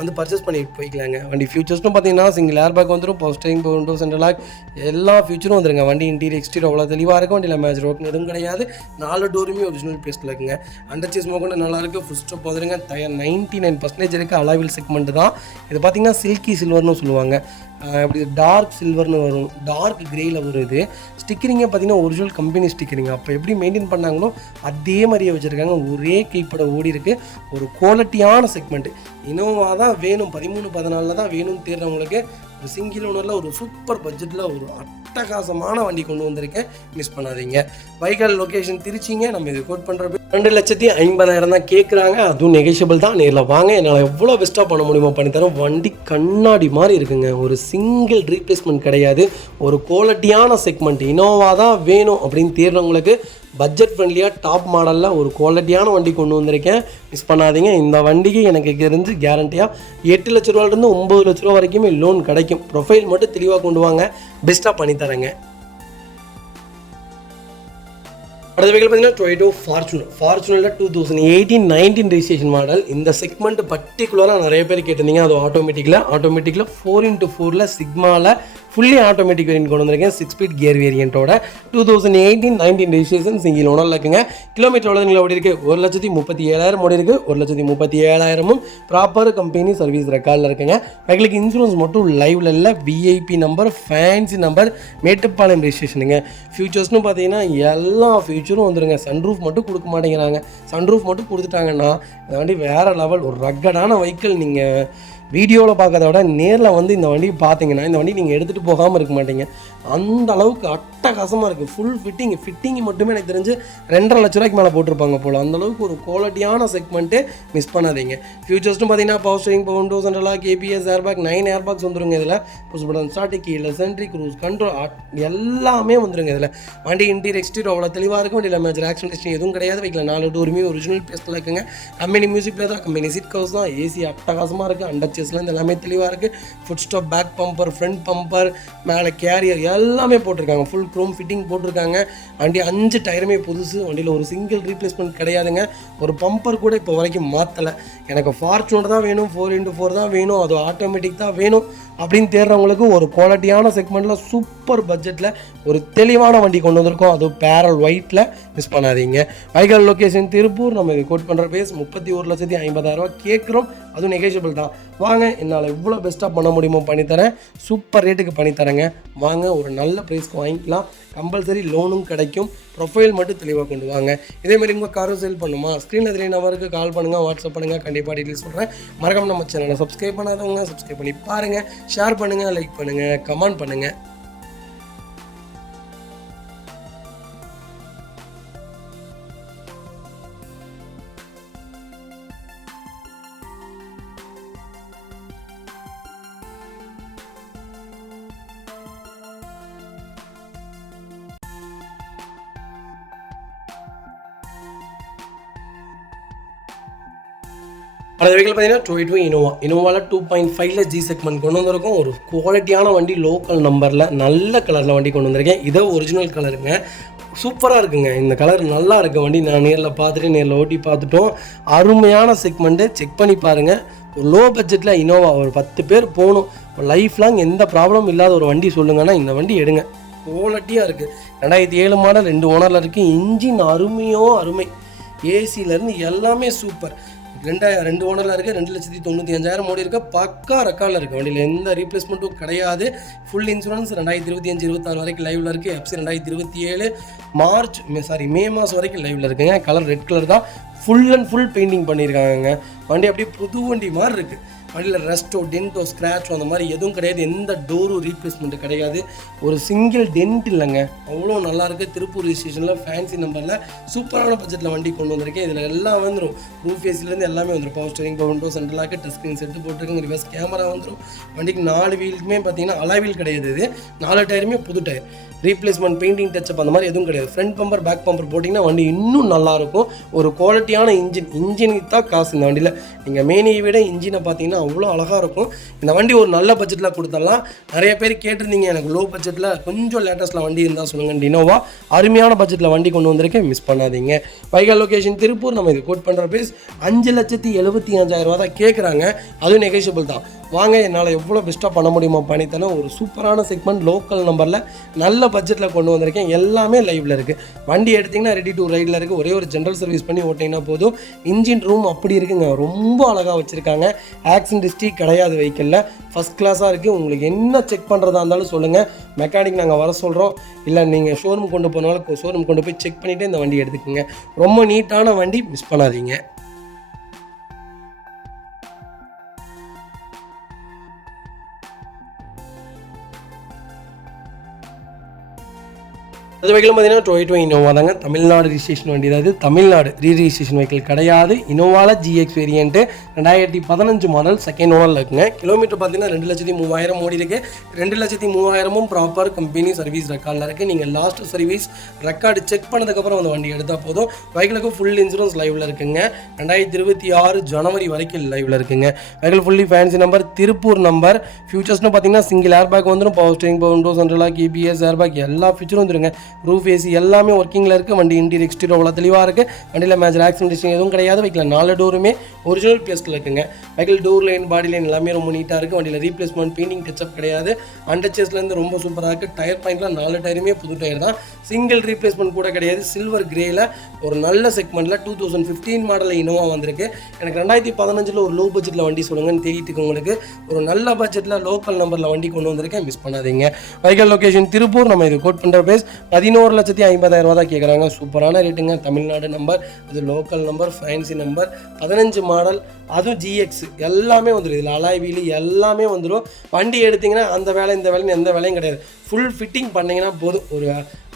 வந்து பர்ச்சேஸ் பண்ணிட்டு போய்க்கலாங்க. வண்டி ஃபியூச்சர்ஸ்னு பார்த்தீங்கன்னா சிங்கிள் ஏர் பேக் வந்துடும், power steering, power window, central lock எல்லா ஃபியூச்சரும் வந்துருங்க. வண்டி இன்டீரியர் எக்ஸ்டீரியர் அவ்வளோ தெளிவாக இருக்கும். வண்டியில் மேஜர் ஒர்க் எதுவும் கிடையாது. 4 டோருமே ஒரிஜினல் பேஸ்ட்டில் இருக்குங்க. அண்டர் சேஸ் மோக்கொண்டு நல்லாயிருக்கு. ஃபுல் ஸ்டாப் வந்துருங்க. டயர் 99% இருக்குது. அலாவில் செக்மெண்ட் தான் இது. பார்த்தீங்கன்னா சில்கி சில்வர்னு சொல்லுவாங்க. அப்படி டார்க் சில்வர்னு வரும், டார்க் கிரேயில் வரும். இது ஸ்டிக்கரிங்கே பார்த்தீங்கன்னா ஒரிஜினல் கம்பெனி ஸ்டிக்கரிங்க. அப்போ எப்படி மெயின்டைன் பண்ணாங்களோ அதே மாதிரியே வச்சுருக்காங்க. ஒரே கைப்பட ஓடி இருக்குது. ஒரு குவாலிட்டியான செக்மெண்ட்டு. இனோவா தான் வேணும், 13-14 தான் வேணும்னு தேடுறவங்களுக்கு ஒரு சிங்கிள் ஓனரில் ஒரு சூப்பர் பட்ஜெட்டில் ஒரு அட்டகாசமான வண்டி கொண்டு வந்திருக்கேன். மிஸ் பண்ணாதீங்க. வைக்கால் லொக்கேஷன் திருச்சிங்க. நம்ம இது கோட் பண்ணுற 2,50,000 தான் கேட்குறாங்க. அதுவும் நெகோஷியபிள் தான். நேரில் வாங்க, என்னால் எவ்வளோ பெஸ்ட்டாக பண்ண முடியுமோ பண்ணித்தரோம். வண்டி கண்ணாடி மாதிரி இருக்குங்க. ஒரு சிங்கிள் ரீப்ளேஸ்மெண்ட் கிடையாது. ஒரு குவாலிட்டியான செக்மெண்ட். இனோவா தான் வேணும் அப்படின்னு தேடுறவங்களுக்கு பட்ஜெட் ஃப்ரெண்ட்லியாக டாப் மாடலில் ஒரு குவாலிட்டியான வண்டி கொண்டு வந்திருக்கேன். மிஸ் பண்ணாதீங்க. இந்த வண்டிக்கு எனக்கு இருந்து கேரண்டியாக 8 லட்ச ரூபாயிலிருந்து 9 லட்ச ரூபா வரைக்குமே லோன் கிடைக்கும். ப்ரொஃபைல் மட்டும் தெளிவாக கொண்டு வாங்க, பெஸ்ட்டாக பண்ணித்தரேங்க. அடுத்த வெஹிக்கிள் பார்த்தீங்கன்னா டொயோட்டோ ஃபார்ச்சுனரில் 2018-19 ரெஜிஸ்ட்ரேஷன் மாடல். இந்த செக்மெண்ட் பர்டிகுலராக நிறைய பேர் கேட்டிருந்தீங்க. அது ஆட்டோமேட்டிக்கில் 4x4 சிக்மாவில் ஃபுல்லி ஆட்டோமேட்டிக் வேரியன்ட் கொண்டு வந்திருக்கேன். 6 ஸ்பீட் கியர் வேரியன்ட்டோட 2018-19 ரெஜிஸ்ட்ரேஷன் சிங்கிள் ஓனரில் இருக்குங்க. கிலோமீட்டர் எவ்வளோ ஓடி இருக்குது? 1,37,000 ஓடி இருக்குது. 1,37,000 ப்ராப்பர் கம்பெனி சர்வீஸ் ரெக்கார்டில் இருக்குங்க. வெஹிக்கிளுக்கு இன்சூரன்ஸ் மட்டும் லைவில் இல்லை. VIP number, fancy number, Mettupalayam ரெஜிஸ்ட்ரேஷனுங்க. ஃபியூச்சர்ஸ்னு பார்த்தீங்கன்னா எல்லா ஃபியூச்சரும் வந்துடுங்க. சன்ரூஃப் மட்டும் கொடுக்க மாட்டேங்கிறாங்க. சன்ரூஃப் மட்டும் கொடுத்துட்டாங்கன்னா இந்த வண்டி வேறு லெவல். ஒரு ரக்கடான வெஹிக்கிள். நீங்கள் வீடியோவில் பார்க்கறத விட நேரில் வந்து இந்த வண்டி பார்த்தீங்கன்னா இந்த வண்டி நீங்கள் எடுத்துகிட்டு போகாமல் இருக்க மாட்டீங்க. அந்த அளவுக்கு அட்டகாசமாக இருக்குது. ஃபுல் ஃபிட்டிங் மட்டுமே எனக்கு தெரிஞ்சு 2.5 லட்ச ரூபாய்க்கு மேலே போட்டிருப்பாங்க போல். அந்தளவுக்கு ஒரு குவாலிட்டியான செக்மெண்ட்டு. மிஸ் பண்ணாதீங்க. ஃபியூச்சர்ஸ்னு பார்த்தீங்கன்னா power steering, power window, central lock, ABS, air bag, 9 air bags வந்துருங்க. இதில் புஷ் பட்டன் ஸ்டார்ட், கீழே சென்ட்ரி, க்ரூஸ் கண்ட்ரோல் எல்லாமே வந்துருங்க. இதில் வண்டி இன்டீரியர் எக்ஸ்டீரியர் அவ்வளோ தெளிவாக இருக்கும். வண்டியில் மேஜர் ஆக்சிடென்ட் எதுவும் கிடையாது. வைக்கல 4 டோருமே ஒரிஜினல் பேஸ்ட்டில் இருக்குங்க. கம்பெனி மியூசிக் பிளேயர் தான், கம்பெனி சீட் கவர்ஸ் தான், ஏசி அட்டகாசமாக இருக்குது. அண்டர் சேஸ்லேருந்து எல்லாமே தெளிவாக இருக்குது. Foot step, back bumper, front bumper, மேலே கேரியர் எல்லாமே போட்டிருக்காங்க. ஃபுல் க்ரோம் ஃபிட்டிங் போட்டிருக்காங்க. வண்டி 5 டயருமே புதுசு. வண்டியில் ஒரு சிங்கிள் ரீப்ளேஸ்மெண்ட் கிடையாதுங்க. ஒரு பம்பர் கூட இப்போ வரைக்கும் மாற்றலை. எனக்கு ஃபார்ச்சுனர் தான் வேணும், 4x4 தான் வேணும், அது ஆட்டோமேட்டிக் தான் வேணும் அப்படின்னு தேடுறவங்களுக்கு ஒரு குவாலிட்டியான செக்மெண்ட்டில் சூப்பர் பட்ஜெட்டில் ஒரு தெளிவான வண்டி கொண்டு வந்திருக்கோம். அதுவும் பேரல் ஒயிட்டில். மிஸ் பண்ணாதீங்க. வைக்கால் லொக்கேஷன் திருப்பூர். நம்ம இது கோட் பண்ணுற பேஸ் 31,50,000 கேட்குறோம். அதுவும் நெகோஷியபிள் தான். வாங்க, என்னால் எவ்வளோ பெஸ்ட்டாக பண்ண முடியுமோ பண்ணித்தரேன். சூப்பர் ரேட்டுக்கு பண்ணித்தரேங்க. வாங்க, ஒரு நல்ல ப்ரைஸ்க்கு வாங்கிக்கலாம். கம்பல்சரி லோனும் கிடைக்கும். ப்ரொஃபைல் மட்டும் தெளிவாக கொண்டு வாங்க. இதேமாதிரி உங்கள் காரும் சேல் பண்ணுமா? ஸ்க்ரீனில் 3 நம்பருக்கு கால் பண்ணுங்கள், வாட்ஸ்அப் பண்ணுங்கள். கண்டிப்பாக டீட்டெயில்ஸ் சொல்கிறேன். மறக்காம நம்ம சேனலை சப்ஸ்கிரைப் பண்ணாதவங்க சப்ஸ்கிரைப் பண்ணி பாருங்கள். ஷேர் பண்ணுங்கள், லைக் பண்ணுங்கள், கமெண்ட் பண்ணுங்கள். அந்த வெஹிக்கிள் பார்த்தீங்கன்னா டொயோட்டோ இனோவாவில் 2.5 ஜி செக்மெண்ட் கொண்டு வந்திருக்கோம். ஒரு குவாலிட்டியான வண்டி, லோக்கல் நம்பரில் நல்ல கலரில் வண்டி கொண்டு வந்திருக்கேன். இதோ ஒரிஜினல் கலருங்க. சூப்பராக இருக்குங்க. இந்த கலர் நல்லா இருக்குது. வண்டி நான் நேரில் ஓட்டி பார்த்துட்டோம். அருமையான செக்மெண்ட்டு. செக் பண்ணி பாருங்கள். ஒரு லோ பட்ஜெட்டில் இனோவா ஒரு 10 பேர் போகணும், லைஃப் லாங் எந்த ப்ராப்ளமும் இல்லாத ஒரு வண்டி சொல்லுங்கன்னா இந்த வண்டி எடுங்க. குவாலிட்டியாக இருக்குது. 2007 மாடல், 2 ஓனரில் இருக்குது. இன்ஜின் அருமையோ அருமை. ஏசியிலேருந்து எல்லாமே சூப்பர். 2 ஓனரில் இருக்குது. 2,95,000 ஓடி இருக்க பக்கா ரெக்கார்டில் இருக்குது. வண்டியில் எந்த ரீப்ளேஸ்மெண்ட்டும் கிடையாது. ஃபுல் இன்சூரன்ஸ் 2025-26 வரைக்கும் லைவில் இருக்குது. எஃப்சி 2027 மே மாதம் வரைக்கும் லைவில் இருக்குங்க. கலர் ரெட் கலர் தான். ஃபுல் அண்ட் ஃபுல் பெயிண்டிங் பண்ணியிருக்காங்க. வண்டி அப்படியே புது வண்டி மாதிரி இருக்குது. வண்டியில் ரெஸ்ட்டோ டென்ட்டோ ஸ்க்ராச்சோ அந்த மாதிரி எதுவும் கிடையாது. எந்த டோரும் ரீப்ளேஸ்மெண்ட்டு கிடையாது. ஒரு சிங்கிள் டென்ட் இல்லைங்க. அவ்வளோ நல்லாயிருக்கு. திருப்பூர் ரிஜிஸ்ட்ரேஷனில் ஃபேன்சி நம்பரில் சூப்பரான பட்ஜெட்டில் வண்டி கொண்டு வந்திருக்கேன். இதில் எல்லாம் வந்துடும். ரூஃப் ஏசிலேருந்து எல்லாமே வந்துடும். Power steering, power window, central lock, touch screen set போட்டிருக்குங்க. ரிவர்ஸ் கேமரா வந்துடும். வண்டிக்கு 4 வீலுக்குமே பார்த்தீங்கன்னா அலாய் வீல் கிடையாது. இது 4 டயருமே புது டயர். ரீப்ளேஸ்மெண்ட் பெயிண்டிங் டச்சப் அந்த மாதிரி எதுவும் கிடையாது. ஃப்ரண்ட் பம்பர் பேக் பம்பர் போட்டிங்கன்னா வண்டி இன்னும் நல்லாயிருக்கும். ஒரு குவாலிட்டியான இன்ஜினுக்கு தான் காசு இந்த வண்டியில். நீங்கள் மேனியை விட இன்ஜினை பார்த்தீங்கன்னா அவ்வளோ அழகாக இருக்கும். இந்த வண்டி ஒரு நல்ல பட்ஜெட்டில் கொடுத்தலாம். நிறைய பேர் கேட்டிருந்தீங்க எனக்கு லோ பட்ஜெட்டில் கொஞ்சம் லேட்டஸ்ட்டில் வண்டி இருந்தால் சொல்லுங்கள். டினோவா அருமையான பட்ஜெட்டில் வண்டி கொண்டு வந்திருக்கேன், மிஸ் பண்ணாதீங்க. வைகல் லொகேஷன் திருப்பூர். நம்ம இது கோட் பண்ணுற ப்ரைஸ் 5,75,000 தான் கேட்குறாங்க. அதுவும் நெகோஷியபிள் தான். வாங்க, என்னால் எவ்வளோ பெஸ்ட்டாக பண்ண முடியுமோ பண்ணித்தரேன். ஒரு சூப்பரான செக்மெண்ட் லோக்கல் நம்பரில் நல்ல பட்ஜெட்டில் கொண்டு வந்திருக்கேன். எல்லாமே லைவில் இருக்குது. வண்டி எடுத்திங்கன்னா ரெடி டு ரைடில் இருக்குது. ஒரே ஒரு ஜென்ரல் சர்வீஸ் பண்ணி ஓட்டிங்கன்னா போதும். இன்ஜின் ரூம் அப்படி இருக்குங்க, ரொம்ப அழகாக வச்சுருக்காங்க. ஆக்சிடென்ட் ஹிஸ்ட்ரி கிடையாது வெஹிக்கிளில். ஃபஸ்ட் கிளாஸாக இருக்குது. உங்களுக்கு என்ன செக் பண்ணுறதா இருந்தாலும் சொல்லுங்கள், மெக்கானிக் நாங்கள் வர சொல்கிறோம். இல்லை நீங்கள் ஷோரூம் கொண்டு போனாலும் ஷோரூம் கொண்டு போய் செக் பண்ணிவிட்டு இந்த வண்டி எடுத்துக்கோங்க. ரொம்ப நீட்டான வண்டி, மிஸ் பண்ணாதீங்க. அது வெஹிக்கிள் பார்த்தீங்கன்னா டொயோட்டோ இனோவா தாங்க. தமிழ்நாடு ரிஜிஸ்ட்ரேஷன் வண்டி. அதாவது தமிழ்நாடு ரீரிஜிஸ்ட்ரேஷன் வெஹிக்கிள் கிடையாது. இனோவாவில் GX வேரியன்ட்டு 2015 மாடல், செகண்ட் ஓனரில் இருக்குங்க. கிலோமீட்டர் பார்த்தீங்கன்னா 2,03,000 ஓடி இருக்குது. 2,03,000 ப்ராப்பர் கம்பெனி சர்வீஸ் ரெக்கார்டில் இருக்குது. நீங்கள் லாஸ்ட் சர்வீஸ் ரெக்கார்டு செக் பண்ணதுக்கப்புறம் அந்த வண்டி எடுத்தால் போதும். வெஹிக்கிளுக்கு ஃபுல் இன்சூரன்ஸ் லைவில் இருக்குங்க. 2026 ஜனவரி வரைக்கும் லைவில் இருக்குங்க. Vehicle fully fancy number, Tiruppur number. ஃபியூச்சர்ஸ்னு பார்த்தீங்கன்னா சிங்கிள் ஏர் பேக் வந்துடும். Power steering, power window, central lock, EBS, air bag எல்லா ஃபியூச்சரும் வந்துருங்க. ரூஃப் ஏசி எல்லாமே ஒர்க்கிங்கில் இருக்குது. வண்டி இன்டீரியர் எக்ஸ்டீரியர் அவ்வளோ தெளிவாக இருக்குது. வண்டியில் மேஜர் ஆக்சிடென்ட் எதுவும் கிடையாது. வெஹிக்கில் 4 டோருமே ஒரிஜினல் பிளேஸில் இருக்குங்க. வெஹிக்கிள் டோர் லைன், பாடி லைன் எல்லாமே ரொம்ப நீட்டாக இருக்குது. வண்டியில் ரீப்ளேஸ்மெண்ட் பெயிண்டிங் டச்சப் கிடையாது. அண்டர்சேஸ்லேருந்து ரொம்ப சூப்பராக இருக்குது. டயர் பாயிண்ட்லாம் 4 டயருமே புது டயர் தான். சிங்கிள் ரீப்ளேஸ்மெண்ட் கூட கிடையாது. சில்வர் கிரேயில் ஒரு நல்ல செக்மெண்ட்டில் 2015 மாடலில் இனோவா வந்திருக்கு. எனக்கு 2015 ஒரு லோ பட்ஜெட்டில் வண்டி சொல்லுங்கன்னு தேடிட்டு உங்களுக்கு ஒரு நல்ல பட்ஜெட்டில் லோக்கல் நம்பரில் வண்டி கொண்டு வந்திருக்கேன், மிஸ் பண்ணாதீங்க. Vehicle location Tiruppur. நம்ம இது கோட் பண்ணுற ப்ரைஸ் 11,50,000 தான் கேட்குறாங்க. சூப்பரான ரேட்டுங்க. தமிழ்நாடு நம்பர், அது local number, fancy number, 15 model, அதுவும் GX எல்லாமே வந்துடும். இதில் அலாய் வீலு எல்லாமே வந்துடும். வண்டி எடுத்திங்கன்னா அந்த வேலை இந்த வேலைன்னு எந்த வேலையும் கிடையாது. ஃபுல் ஃபிட்டிங் பண்ணிங்கன்னா போதும். ஒரு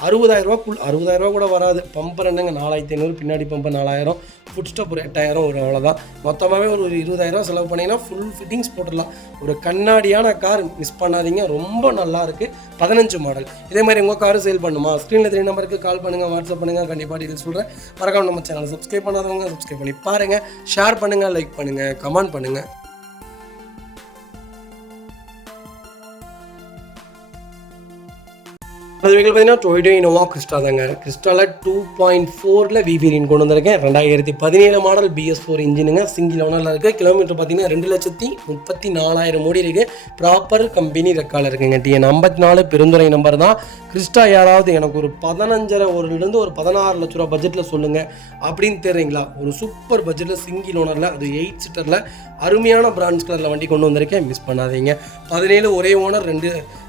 60,000 60,000 கூட வராது. பம்பர் என்னங்க 4,500, பின்னாடி பம்பர் 4,000, ஃபுட் ஸ்டாப் ஒரு 8,000 ஒரு அவ்வளோதான். மொத்தமாகவே ஒரு 20,000 செலவு பண்ணிங்கன்னா ஃபுல் ஃபிட்டிங்ஸ் போட்டுடலாம். ஒரு கண்ணாடியான கார், மிஸ் பண்ணாதீங்க. ரொம்ப நல்லா இருக்குது. 15 மாடல். இதே மாதிரி உங்கள் கார் சேல் பண்ணுமா? ஸ்க்ரீனில் 3 நம்பருக்கு கால் பண்ணுங்கள், வாட்ஸ்அப் பண்ணுங்கள். கண்டிப்பாக டீட்டெயில்ஸ் சொல்கிறேன். மறக்காம நம்ம சேனலை சப்ஸ்கிரைப் பண்ணாதவங்க சப்ஸ்கிரைப் பண்ணி பாருங்கள். ஷேர் பண்ணுங்கள், லைக் பண்ணுங்கள், கமெண்ட் பண்ணுங்கள். அது வெஹிக்கிள் பார்த்தீங்கன்னா டொயோட்டோ இனோவா கிறிஸ்டா தாங்க. கிறிஸ்டாவில் 2.4 வி வேரியன்ட் கொண்டு வந்திருக்கேன். 2017 மாடல் BS4 இன்ஜினுங்க. சிங்கிள் ஓனரில் இருக்குது. கிலோமீட்டர் பார்த்தீங்கன்னா 2,34,000 ஓடி இருக்குது. ப்ராப்பர் கம்பெனி ரெக்கார்டில் இருக்குங்க. TN 54 பெருந்துறை நம்பர் தான். கிறிஸ்டா யாராவது எனக்கு ஒரு 15,500,000 ஒரு 16 லட்ச ரூபா பட்ஜெட்டில் சொல்லுங்கள் அப்படின்னு தெரியுங்களா? ஒரு சூப்பர் பட்ஜெட்டில் சிங்கிள் ஓனரில், அது 8 சீட்டரில் அருமையான பிரான்ஸ் கலரில் வண்டி கொண்டு வந்திருக்கேன், மிஸ் பண்ணாதீங்க. 17 ஒரே ஓனர்,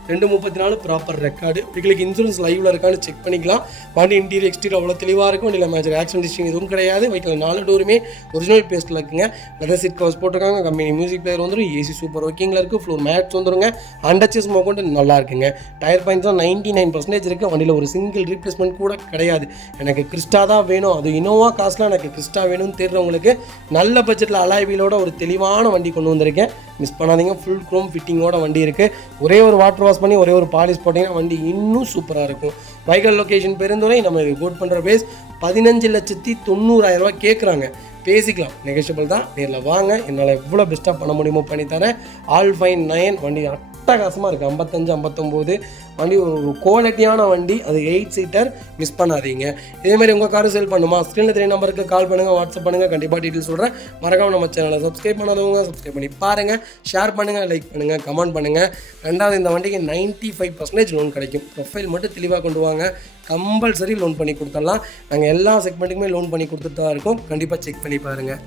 234 ப்ராப்பர் ரெக்கார்டு. உங்களுக்கு இன்சூரன்ஸ் லைவில் இருக்கான்னு செக் பண்ணிக்கலாம். வண்டி இன்டீரியர் எக்ஸ்டீரியர் அவ்வளோ தெளிவாக இருக்கும். வண்டியில் மேஜர் ஆக்சிடென்ட் ஹிஸ்ட்ரி எதுவும் கிடையாது. வைக்கல 4 டோருமே ஒரிஜினல் பேஸ்ட்டில் இருக்குங்க. லெதர் சீட் கவர்ஸ் போட்டிருக்காங்க. கம்பெனி மியூசிக் பிளேயர் வந்துடும். ஏசி சூப்பர் ஒர்க்கிங்கில் இருக்குது. ஃப்ளோர் மேட்ஸ் வந்துருங்க. அண்டர்சேஸ் மோக்கொண்டு நல்லா இருக்குங்க. டயர் பாயிண்ட்ஸ் தான் 99% இருக்குது. வண்டியில் ஒரு சிங்கிள் ரீப்ளேஸ்மெண்ட் கூட கிடையாது. எனக்கு கிறிஸ்டா தான் வேணும், அது இனோவா காசுலாம் எனக்கு கிறிஸ்டா வேணும்னு தேடுறவங்களுக்கு நல்ல பட்ஜெட்டில் அலாய் வீலோட ஒரு தெளிவான வண்டி கொண்டு வந்திருக்கேன், மிஸ் பண்ணாதீங்க. ஃபுல் குரோம் ஃபிட்டிங்கோட வண்டி இருக்குது. ஒரே ஒரு வாட்டர் வாஷ் பண்ணி ஒரே ஒரு பாலிஷ் போட்டிங்கன்னா வண்டி இன்னும் சூப்பராக இருக்கும். வைகல் லொகேஷன் பெருந்துறை. நம்ம இது கோட் பண்ணுற பேஸ் 15,90,000 கேட்குறாங்க. பேசிக்கலாம், நெகோஷியபிள் தான். நேரில் வாங்க, என்னால் எவ்வளோ பெஸ்ட்டாக பண்ண முடியுமோ பண்ணித்தரேன். ஆல் ஃபைன் 9 வண்டி அட்டகாசமாக இருக்குது. 55, 59 வண்டி ஒரு குவாலிட்டியான வண்டி. அது 8 சீட்டர், மிஸ் பண்ணாதீங்க. இதேமாதிரி உங்கள் காரு சேல் பண்ணுமா? ஸ்க்ரீனில் 3 நம்பருக்கு கால் பண்ணுங்கள், வாட்ஸ்அப் பண்ணுங்கள். கண்டிப்பாக டீட்டெயில்ஸ் சொல்கிறேன். மறக்காமல் நம்ம சேனலை சப்ஸ்கிரைப் பண்ணாதவங்க சப்ஸ்கிரைப் பண்ணி பாருங்கள். ஷேர் பண்ணுங்கள், லைக் பண்ணுங்கள், கமெண்ட் பண்ணுங்கள். ரெண்டாவது, இந்த வண்டிக்கு 95% லோன் கிடைக்கும். ப்ரொஃபைல் மட்டும் தெளிவாக கொண்டு வாங்க, கம்பல்சரி லோன் பண்ணி கொடுத்துடலாம். நாங்கள் எல்லா செக்மெண்ட்டுக்குமே லோன் பண்ணி கொடுத்துட்டு தான் இருக்கோம். கண்டிப்பாக செக் பண்ணி பாருங்கள்.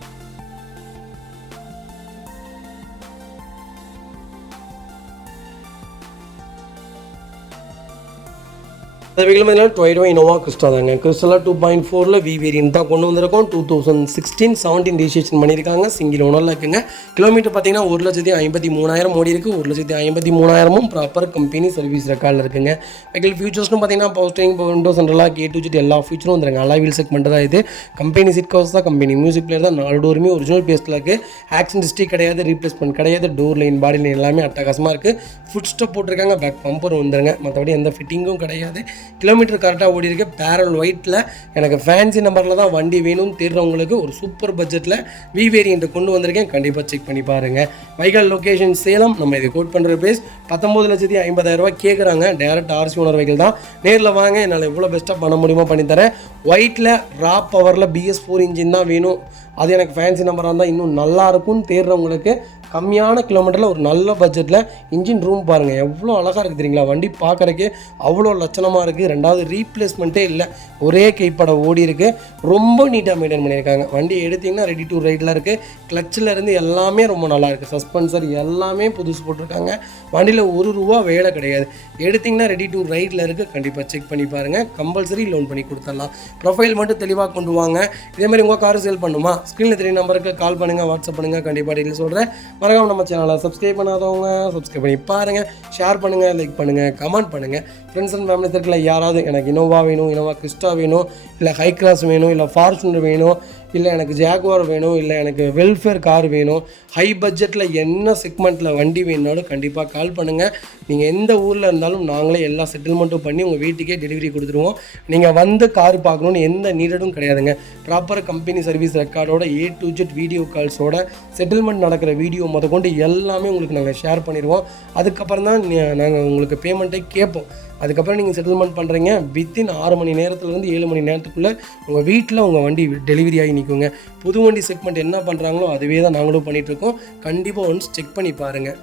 அந்த வெஹிக்கிள் பார்த்தீங்கன்னா டொயோட்டோ இனோவா கிறிஸ்டா தாங்க. கிறிஸ்டலா 2.4 வி வேரியன்ட் தான் கொண்டு வந்திருக்கோம். 2016-17 ரிஜிஸ்ட்ரேஷன் பண்ணியிருக்காங்க. சிங்கிள் ஓனரில் இருக்குங்க. கிலோமீட்டர் பார்த்தீங்கன்னா 1,53,000 ஓடி இருக்குது. 1,53,000 ப்ராப்பர் கம்பெனி சர்வீஸ் ரெக்கார்டில் இருக்குங்க. வெஹிக்கிள் ஃபியூச்சர்ஸ்னு பார்த்தீங்கன்னா பவர் ஸ்டீரிங், விண்டோ சென்ட்ரலாக A to Z எல்லா ஃபியூச்சரும் வந்துருங்க. அலாய் வீல் செக்மெண்ட் தான் இது. கம்பெனி சீட் கவர்ஸ் தான், கம்பெனி மியூசிக் பிளேயர் தான், 4 டோருமே ஒரிஜினல் பேஸ்டில் இருக்குது. ஆக்சிடென்ட் ஹிஸ்ட்ரி கிடையாது, ரீப்ளேஸ்மெண்ட் கிடையாது. டோர் லைன், பாடி லைன் எல்லாமே அட்டகாசமாக இருக்குது. ஃபுட் ஸ்டெப் போட்டிருக்காங்க. பேக் பம்பர் வந்துருங்க. மற்றபடி எந்த ஃபிட்டிங்கும் கிடையாது. கிலோமீட்டர் கரெக்டாக ஓடி இருக்கு. பேரல் ஒயிட்டில் எனக்கு ஃபேன்சி நம்பரில் தான் வண்டி வேணும்னு தேடுறவங்களுக்கு ஒரு சூப்பர் பட்ஜெட்டில் வி வேரியண்ட்டை கொண்டு வந்திருக்கேன். கண்டிப்பாக செக் பண்ணி பாருங்கள். Vehicle location Salem. நம்ம இது கோட் பண்ணுற பிரைஸ் 19,50,000 கேட்குறாங்க. டேரக்ட் RC ஓனர் வெஹிக்கிள் தான். நேரில் வாங்க, என்னால் எவ்வளோ பெஸ்ட்டாக பண்ண முடியுமோ பண்ணித்தரேன். ஒயிட்டில் ரா பவரில் BS4 இன்ஜின் தான் வேணும், அது எனக்கு ஃபேன்சி நம்பராக இருந்தால் இன்னும் நல்லாயிருக்கும்னு தேடுறவங்களுக்கு கம்மியான கிலோமீட்டரில் ஒரு நல்ல பட்ஜெட்டில் இன்ஜின் ரூம் பாருங்கள் எவ்வளோ அழகாக இருக்குது தெரியுங்களா. வண்டி பார்க்குறக்கே அவ்வளோ லட்சணமாக இருக்குது. ரெண்டாவது ரீப்ளேஸ்மெண்ட்டே இல்லை, ஒரே கைப்பட ஓடி இருக்குது. ரொம்ப நீட்டாக மெயின்டைன் பண்ணியிருக்காங்க. வண்டி எடுத்திங்கன்னா ரெடி டு ரைடில் இருக்குது. கிளச்சில் இருந்து எல்லாமே ரொம்ப நல்லா இருக்குது. சஸ்பென்சர் எல்லாமே புதுசு போட்டிருக்காங்க. வண்டியில் ₹1 வேலை கிடையாது. எடுத்திங்கன்னா ரெடி டு ரைடில் இருக்குது. கண்டிப்பாக செக் பண்ணி பாருங்கள். கம்பல்சரி லோன் பண்ணி கொடுத்துடலாம். ப்ரொஃபைல் மட்டும் தெளிவாக கொண்டு வாங்க. இதேமாதிரி உங்கள் கார் சேல் பண்ணுமா, ஸ்க்ரீனில் 3 நம்பருக்கு கால் பண்ணுங்கள், வாட்ஸ்அப் பண்ணுங்கள். கண்டிப்பாக டீட்டெயில் சொல்கிறேன். மறக்காம நம்ம சேனலை சப்ஸ்கிரைப் பண்ணாதவங்க சப்ஸ்கிரைப் பண்ணி பாருங்கள். ஷேர் பண்ணுங்கள், லைக் பண்ணுங்கள், கமெண்ட் பண்ணுங்கள். ஃப்ரெண்ட்ஸ் அண்ட் ஃபேமிலி சர்க்கிளில் யாராவது எனக்கு இனோவா வேணும், இனோவா கிறிஸ்டா வேணும், இல்லை ஹை கிராஸ் வேணும், இல்லை ஃபார்ச்சுனர் வேணும், இல்லை எனக்கு ஜாகுவார் வேணும், இல்லை எனக்கு வெல்ஃபேர் கார் வேணும், ஹை பட்ஜெட்டில் என்ன செக்மெண்ட்டில் வண்டி வேணுனாலும் கண்டிப்பாக கால் பண்ணுங்கள். நீங்கள் எந்த ஊரில் இருந்தாலும் நாங்களே எல்லா செட்டில்மெண்ட்டும் பண்ணி உங்கள் வீட்டுக்கே டெலிவரி கொடுத்துருவோம். நீங்கள் வந்து கார் பார்க்கணுன்னு எந்த நீடடும் கிடையாதுங்க. ப்ராப்பர் கம்பெனி சர்வீஸ் ரெக்கார்டோட A to Z வீடியோ கால்ஸோட செட்டில்மெண்ட் நடக்கிற வீடியோ முதற்கொண்டு எல்லாமே உங்களுக்கு நாங்கள் ஷேர் பண்ணிடுவோம். அதுக்கப்புறம் தான் நாங்கள் உங்களுக்கு பேமெண்ட்டை கேட்போம். அதுக்கப்புறம் நீங்கள் செட்டில்மெண்ட் பண்ணுறீங்க. வித்தின் 6 மணி நேரத்துலேருந்து 7 மணி நேரத்துக்குள்ளே உங்கள் வீட்டில் உங்கள் வண்டி டெலிவரி ஆகி நிற்குங்க. புது வண்டி செக்மெண்ட் என்ன பண்ணுறாங்களோ அதுவே தான் நாங்களும் பண்ணிகிட்ருக்கோம். கண்டிப்பாக ஒன்ஸ் செக் பண்ணி பாருங்கள்.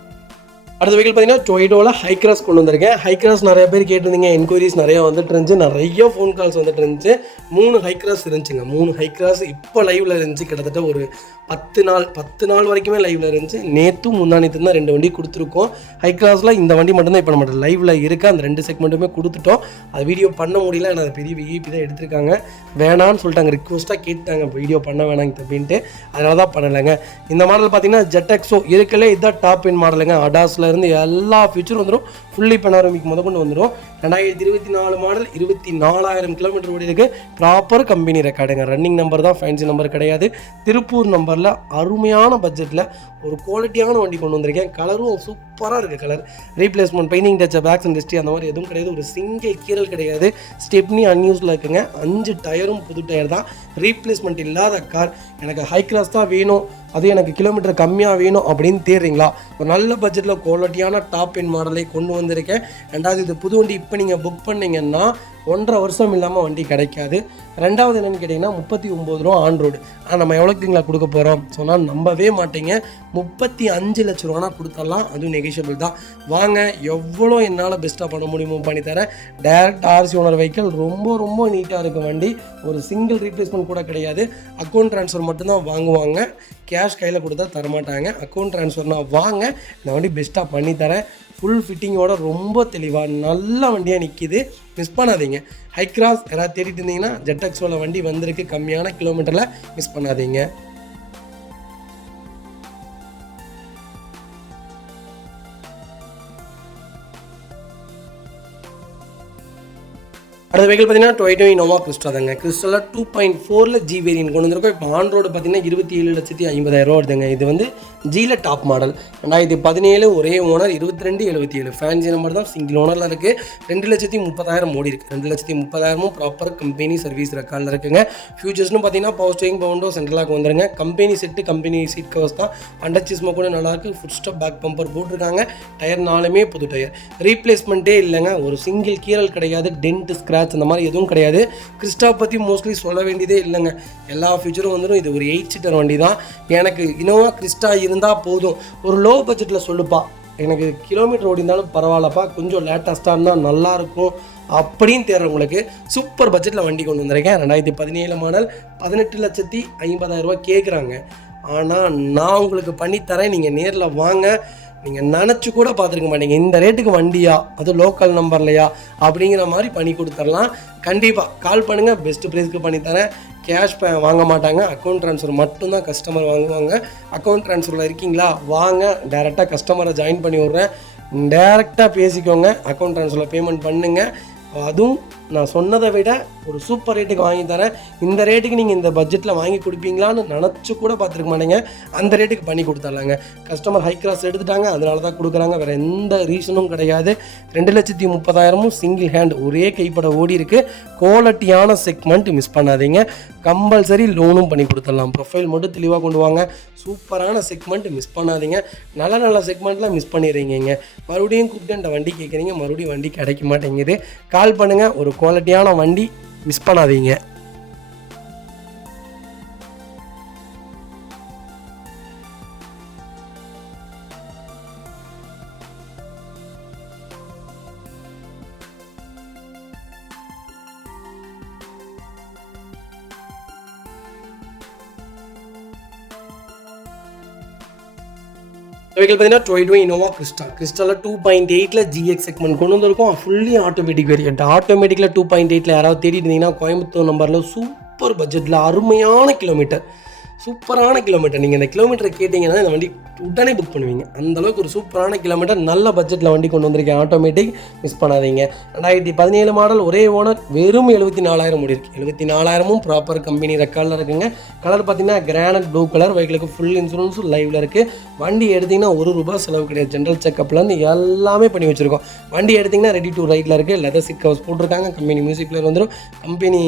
அடுத்த வெஹிக்கிள் பார்த்தீங்கன்னா டொயோட்டோவில் ஹை கிராஸ் கொண்டு வந்திருக்கேன். ஹை கிராஸ் நிறைய பேர் கேட்டிருந்தீங்க, என்கொயரிஸ் நிறையா வந்துட்டு இருந்துச்சு, நிறைய ஃபோன் கால்ஸ் வந்துட்டு இருந்துச்சு. 3 ஹை கிராஸ் இருந்துச்சுங்க. 3 ஹை கிராஸ் இப்போ லைவில் இருந்துச்சு. கிட்டத்தட்ட ஒரு 10 நாள் வரைக்குமே லைவில் இருந்துச்சு. நேற்றும் முந்தானேத்து தான் 2 வண்டி கொடுத்துருக்கோம். ஹை கிராஸில் இந்த வண்டி மட்டும்தான் இப்போ நம்ம லைவில் இருக்குது. அந்த 2 செக்மெண்ட்டுமே கொடுத்துட்டோம். அது வீடியோ பண்ண முடியல, ஏன்னா அது பெரிய VIP தான் எடுத்திருக்காங்க. வேணான்னு சொல்லிட்டாங்க, ரிக்வஸ்ட்டாக கேட்டாங்க வீடியோ பண்ண வேணாங்க அப்படின்ட்டு. அதனால தான் பண்ணலைங்க. இந்த மாடல் பார்த்தீங்கன்னா ZXO இருக்கலே இதுதான் டாப் எண்ட் மாடலுங்க. அடாஸில் இருந்து எல்லா ஃபீச்சரும் வந்துடும். ஃபுல்லி பனாரோமிக் முதற்கொண்டு வந்துடும். 2024 மாடல், 24,000 கிலோமீட்டர் ஓடி இருக்குது. ப்ராப்பர் கம்பெனி ரெக்கார்டுங்க. ரன்னிங் நம்பர் தான், ஃபேன்சி நம்பர் கிடையாது. திருப்பூர் நம்பரில் அருமையான பட்ஜெட்டில் ஒரு குவாலிட்டியான வண்டி கொண்டு வந்திருக்கேன். கலரும் சூப்பராக இருக்குது. Colour replacement, painting touch, accident history அந்த மாதிரி எதுவும் கிடையாது. ஒரு சிங்கிள் கீரல் கிடையாது. ஸ்டெப்னி அன்யூஸில் இருக்குங்க. 5 டயரும் புது டயர் தான். ரீப்ளேஸ்மெண்ட் இல்லாத கார். எனக்கு ஹை கிளாஸ் தான் வேணும், அது எனக்கு கிலோமீட்டர் கம்மியாக வேணும் அப்படின்னு தேடுறீங்களா, ஒரு நல்ல பட்ஜெட்டில் குவாலிட்டியான டாப் எண்ட் மாடலை கொண்டு வந்திருக்கேன். ரெண்டாவது, இது புது வண்டி இப்போ நீங்கள் புக் பண்ணிங்கன்னா 1.5 வருஷம் இல்லாமல் வண்டி கிடைக்காது. ரெண்டாவது என்னென்னு கேட்டிங்கன்னா 39 ரூபா ஆன் ரோடு. ஆனால் நம்ம எவ்வளோக்குங்களா கொடுக்க போகிறோம் சொன்னால் நம்பவே மாட்டீங்க. 35 லட்ச ரூபானா கொடுத்துடலாம். அதுவும் நெகிஷியபிள் தான். வாங்க, எவ்வளோ என்னால் பெஸ்ட்டாக பண்ண முடியுமோ பண்ணித்தரேன். Direct RC owner vehicle. ரொம்ப ரொம்ப நீட்டாக இருக்கும் வண்டி. ஒரு சிங்கிள் ரீப்ளேஸ்மெண்ட் கூட கிடையாது. அக்கௌண்ட் ட்ரான்ஸ்ஃபர் மட்டும்தான் வாங்குவாங்க. கேஷ் கையில் கொடுத்தா தரமாட்டாங்க. அக்கௌண்ட் ட்ரான்ஸ்ஃபர்னால் வாங்க, இந்த வண்டி பெஸ்ட்டாக பண்ணித்தரேன். ஃபுல் ஃபிட்டிங்கோட ரொம்ப தெளிவாக நல்ல வண்டியாக நிற்கிது. மிஸ் பண்ணாதீங்க. ஹை கிராஸ் யாராவது தேடிட்டு இருந்தீங்கன்னா ZXOவில் வண்டி வந்திருக்கு. கம்மியான கிலோமீட்டரில் மிஸ் பண்ணாதீங்க. அடுத்த வெஹிக்கிள் பார்த்தீங்கன்னா டொயோட்டோ இனோவா கிறிஸ்டா தாங்க. கிறிஸ்டாவில் 2.4 G வேரியன்ட் கொண்டு வந்திருக்கோம். இப்போ ஆன் ரோடு பார்த்தீங்கன்னா 27,50,000 வருதுங்க. இது வந்து Gயில் டாப் மாடல். 2017 ஒரே ஓனர், 2277 ஃபேன்சி நம்பர் தான். சிங்கிள் ஓனரில் இருக்குது. 2,30,000 ஓடி இருக்குது. 2,30,000 ப்ராப்பர் கம்பெனி சர்வீஸ் ரெக்கார்டில் இருக்குங்க. ஃபியூச்சர்ஸ்னு பார்த்தீங்கன்னா பவர் ஸ்டீரிங், பவுண்டோ சென்ட்ரலாக வந்துருங்க. கம்பெனி செட்டு, கம்பெனி சீட் கவர்ஸ் தான். அண்டர்ச்சிஸ்மா கூட நல்லாயிருக்கு. ஃபுட் ஸ்டாப், பேக் பம்பர் போட்டிருக்காங்க. டயர் 4மே புது டயர். ரீப்ளேஸ்மெண்ட்டே இல்லைங்க. ஒரு சிங்கிள் கீரல் கிடையாது. டென்ட், ஸ்க்ராட்ச் அந்த மாதிரி எதுவும் கிடையாது. கிறிஸ்டா பற்றி மோஸ்ட்லி சொல்ல வேண்டியதே இல்லைங்க. எல்லா ஃபியூச்சரும் வந்துடும். இது ஒரு 8 சீட்டர் வண்டி தான். எனக்கு இனோவா கிறிஸ்டா இருந்தால் போதும். ஒரு லோ பட்ஜெட்டில் சொல்லுப்பா, எனக்கு கிலோமீட்டர் ஓடி இருந்தாலும் பரவாயில்லப்பா, கொஞ்சம் லேட்டஸ்ட்டாக இருந்தால் நல்லாயிருக்கும் அப்படின்னு தேடுறவங்களுக்கு சூப்பர் பட்ஜெட்டில் வண்டி கொண்டு வந்திருக்கேன். 2017 மாடல், 18,50,000 கேட்குறாங்க. ஆனால் நான் உங்களுக்கு பண்ணித்தரேன். நீங்கள் நேரில் வாங்க. நீங்கள் நினச்சி கூட பார்த்துருக்க மாட்டீங்க. இந்த ரேட்டுக்கு வண்டியா, அது லோக்கல் நம்பர்லையா அப்படிங்கிற மாதிரி பண்ணி கொடுத்துடலாம். கண்டிப்பாக கால் பண்ணுங்கள், பெஸ்ட்டு ப்ரைஸ்க்கு பண்ணித்தரேன். கேஷ் வாங்க மாட்டாங்க, அக்கௌண்ட் ட்ரான்ஸ்ஃபர் மட்டும்தான் கஸ்டமர் வாங்குவாங்க. அக்கௌண்ட் ட்ரான்ஸ்ஃபரில் இருக்கீங்களா, வாங்க டேரெக்டாக கஸ்டமரை ஜாயின் பண்ணி விட்றேன். டேரெக்டாக பேசிக்கோங்க, அக்கௌண்ட் ட்ரான்ஸ்ஃபரில் பேமெண்ட் பண்ணுங்கள். அதுவும் நான் சொன்னதை விட ஒரு சூப்பர் ரேட்டுக்கு வாங்கி தரேன். இந்த ரேட்டுக்கு நீங்கள் இந்த பட்ஜெட்டில் வாங்கி கொடுப்பீங்களான்னு நினச்சி கூட பார்த்துருக்க மாட்டீங்க. அந்த ரேட்டுக்கு பண்ணி கொடுத்துர்லாங்க. கஸ்டமர் ஹை கிளாஸ் எடுத்துட்டாங்க, அதனால தான் கொடுக்குறாங்க, வேறு எந்த ரீசனும் கிடையாது. 2,30,000 சிங்கிள் ஹேண்ட் ஒரே கைப்பட ஓடி இருக்குது. குவாலிட்டியான செக்மெண்ட் மிஸ் பண்ணாதீங்க. கம்பல்சரி லோனும் பண்ணி கொடுத்துடலாம். ப்ரொஃபைல் மட்டும் தெளிவாக கொண்டு வாங்க. சூப்பரான செக்மெண்ட் மிஸ் பண்ணாதீங்க. நல்ல நல்ல செக்மெண்ட்டில் மிஸ் பண்ணிடுறீங்க. மறுபடியும் கூப்பிட்டு அந்த வண்டி கேட்குறீங்க, மறுபடியும் வண்டி கிடைக்க மாட்டேங்குது. கால் பண்ணுங்கள், ஒரு குவாலிட்டியான வண்டி மிஸ் பண்ணாதீங்க. வெஹிக்கிள் பார்த்தீங்கன்னா டொயோட்டா இனோவா கிறிஸ்டாவில் 2.8 ஜிஎக்ஸ் செக்மெண்ட் கொண்டு வந்திருக்கோம். Fully automatic variant. ஆட்டோமேட்டிக்கில் 2.8 யாராவது தேடிட்டு இருந்தீங்கன்னா கோயம்புத்தூர் நம்பரில் சூப்பர் பட்ஜெட்டில் அருமையான கிலோமீட்டர், சூப்பரான கிலோமீட்டர். நீங்கள் இந்த கிலோமீட்டர் கேட்டிங்கன்னா இந்த வண்டி உடனே புக் பண்ணுவீங்க. அந்தளவுக்கு ஒரு சூப்பரான கிலோமீட்டர், நல்ல பட்ஜெட்டில் வண்டி கொண்டு வந்திருக்கேன். ஆட்டோமேட்டிக் மிஸ் பண்ணாதீங்க. 2017 மாடல், ஒரே ஓனர், வெறும் 74,000 ஓடி இருக்குது. 74,000 ப்ராப்பர் கம்பெனி ரெக்கார்டில் இருக்குங்க. கலர் பார்த்தீங்கன்னா கிரானைட் ப்ளூ கலர். வெஹிக்கிளுக்கு ஃபுல் இன்சூரன்ஸும் லைவில் இருக்குது. வண்டி எடுத்திங்கன்னா ₹1 செலவு கிடையாது. ஜென்ரல் செக்கப்லேருந்து எல்லாமே பண்ணி வச்சுருக்கோம். வண்டி எடுத்திங்கன்னா ரெடி டு ரைட்டில் இருக்குது. லெதர் சீட் கவர்ஸ் போட்டிருக்காங்க. கம்பெனி மியூசிக் பிளேயர் வந்துடும். கம்பெனி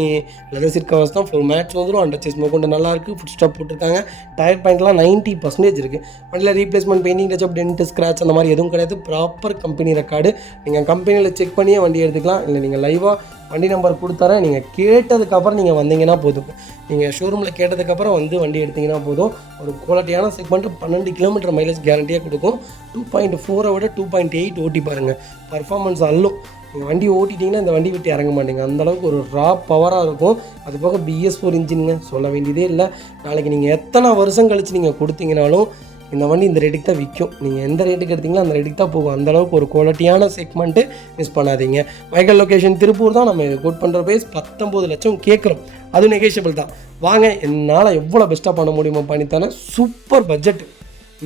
லெதர் சீட் கவர்ஸ் தான், ஃபுல் மேட்ச் வந்துடும். அண்டர் சேஸ் கொண்டு நல்லாயிருக்கு. ஃபுட் ஸ்டாப் போட்டிருக்காங்க. டயர் பாயிண்ட்லாம் 90% இருக்குது. வண்டியில் replacement, painting touch up, dent, scratch அந்த மாதிரி எதுவும் கிடையாது. Proper company record. நீங்கள் கம்பெனியில் செக் பண்ணியே வண்டி எடுத்துக்கலாம். இல்லை நீங்கள் லைவாக வண்டி நம்பர் கொடுத்தாரேன், நீங்கள் கேட்டதுக்கப்புறம் நீங்கள் வந்தீங்கன்னா போதும். நீங்கள் ஷோரூமில் கேட்டதுக்கப்புறம் வந்து வண்டி எடுத்திங்கன்னா போதும். ஒரு குவாலிட்டியான செக்மெண்ட் 12 கிலோமீட்டர் மைலேஜ் கேரண்டியாக கொடுக்கும். 2.4 விட 2.8 ஓட்டி பாருங்கள். பர்ஃபார்மன்ஸ் அல்லும். நீங்கள் வண்டி ஓட்டிட்டிங்கன்னா இந்த வண்டி விட்டு இறங்க மாட்டீங்க. அந்தளவுக்கு ஒரு ரா பவராக இருக்கும். அது போக BS4 இன்ஜினுங்க, சொல்ல வேண்டியதே இல்லை. நாளைக்கு நீங்கள் எத்தனை வருஷம் கழித்து நீங்கள் கொடுத்தீங்கனாலும் இந்த வண்டி இந்த ரேட்டுக்கு தான் விற்கும். நீங்கள் எந்த ரேட்டுக்கு எடுத்தீங்களோ அந்த ரேட்டுக்கு தான் போகும். அந்தளவுக்கு ஒரு குவாலிட்டியான செக்மெண்ட்டு மிஸ் பண்ணாதீங்க. வெஹிக்கிள் லொக்கேஷன் திருப்பூர் தான். நம்ம கோட் பண்ணுற ப்ரைஸ் 19 லட்சம் கேட்குறோம். அது நெகோஷியபிள் தான். வாங்க, என்னால் எவ்வளோ பெஸ்ட்டாக பண்ண முடியுமோ பண்ணித்தானே. சூப்பர் பட்ஜெட்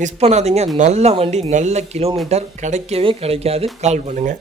மிஸ் பண்ணாதீங்க. நல்ல வண்டி, நல்ல கிலோமீட்டர் கிடைக்கவே கிடைக்காது. கால் பண்ணுங்கள்.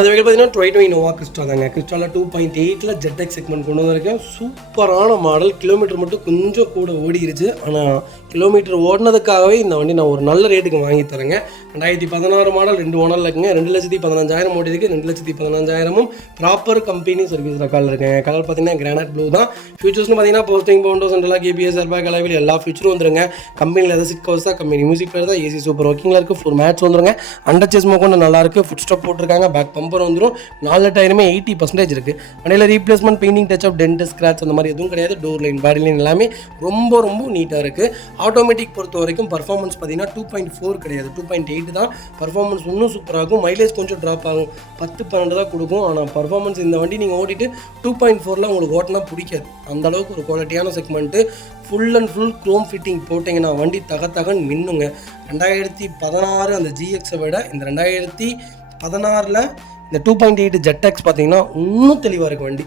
அது வரைக்கும் பார்த்தீங்கன்னா டொயோட்டா இனோவா கிறிஸ்டா தாங்க. கிறிஸ்டாவில் 2.8 ZX செக்மெண்ட் கொண்டு வந்திருக்கேன். சூப்பரான மாடல். கிலோமீட்டர் மட்டும் கொஞ்சம் கூட ஓடிடுச்சு. ஆனால் கிலோமீட்டர் ஓடினதுக்காகவே இந்த வண்டி நான் ஒரு நல்ல ரேட்டுக்கு வாங்கி தரேங்க. 2016 மாடல், 2 ஓனரில் இருக்குங்க. 2,15,000 ஓடி இருக்குது. 2,15,000 ப்ராப்பர் கம்பெனி சர்வீஸ் ரெக்கார்டில் இருக்குங்க. கலர் பார்த்தீங்கன்னா கிரானைட் ப்ளூ தான். ஃபியூச்சர்ஸ்னு பார்த்தீங்கன்னா போஸ்டிங், பவுண்டோ, சென்ட்ரலாக, கேபிஎஸ், ஏர்பேக், அலைவில் எல்லா ஃபியூச்சரும் வந்துருங்க. கம்பெனியில் எதாவது சிட் கவர்ஸ் தான், கம்பெனி மியூசிக் பிளேயர் தான், ஏசி சூப்பர் ஒர்க்கிங்கில் இருக்குது. ஃபுல் மேட்ச் வந்துருங்க. அண்டர் சேஸ் கொண்டு நல்லா இருக்குது. ஃபுட் ஸ்டாப் போட்டிருக்காங்க. பேக் பம்பர் வந்துடும். 4 டயருமே 80% இருக்குது. வண்டியில் replacement, painting touch up, dent, scratch அந்த மாதிரி எதுவும் கிடையாது. டோர் லைன், பாடி லைன் எல்லாமே ரொம்ப ரொம்ப நீட்டாக இருக்குது. ஆட்டோமேட்டிக் பொறுத்த வரைக்கும் பர்ஃபார்மன்ஸ் பார்த்தீங்கன்னா 2.4 கிடையாது, 2.8 தான். பர்ஃபார்மன்ஸ் இன்னும் சூப்பராக இருக்கும். மைலேஜ் கொஞ்சம் ட்ராப் ஆகும், 10-12 தான் கொடுக்கும். ஆனால் பர்ஃபார்மன்ஸ் இந்த வண்டி நீங்கள் ஓட்டிட்டு 2.4ல் உங்களுக்கு ஓட்டினா பிடிக்காது. அந்தளவுக்கு ஒரு குவாலிட்டியான segment. Full and full Chrome fitting போட்டிங்கன்னா வண்டி தகன்னு மின்னுங்க. 2016 அந்த ஜிஎக்ஸை விட இந்த 2016ல் இந்த 2.8 ZX பார்த்தீங்கன்னா இன்னும் தெளிவாக இருக்குது. வண்டி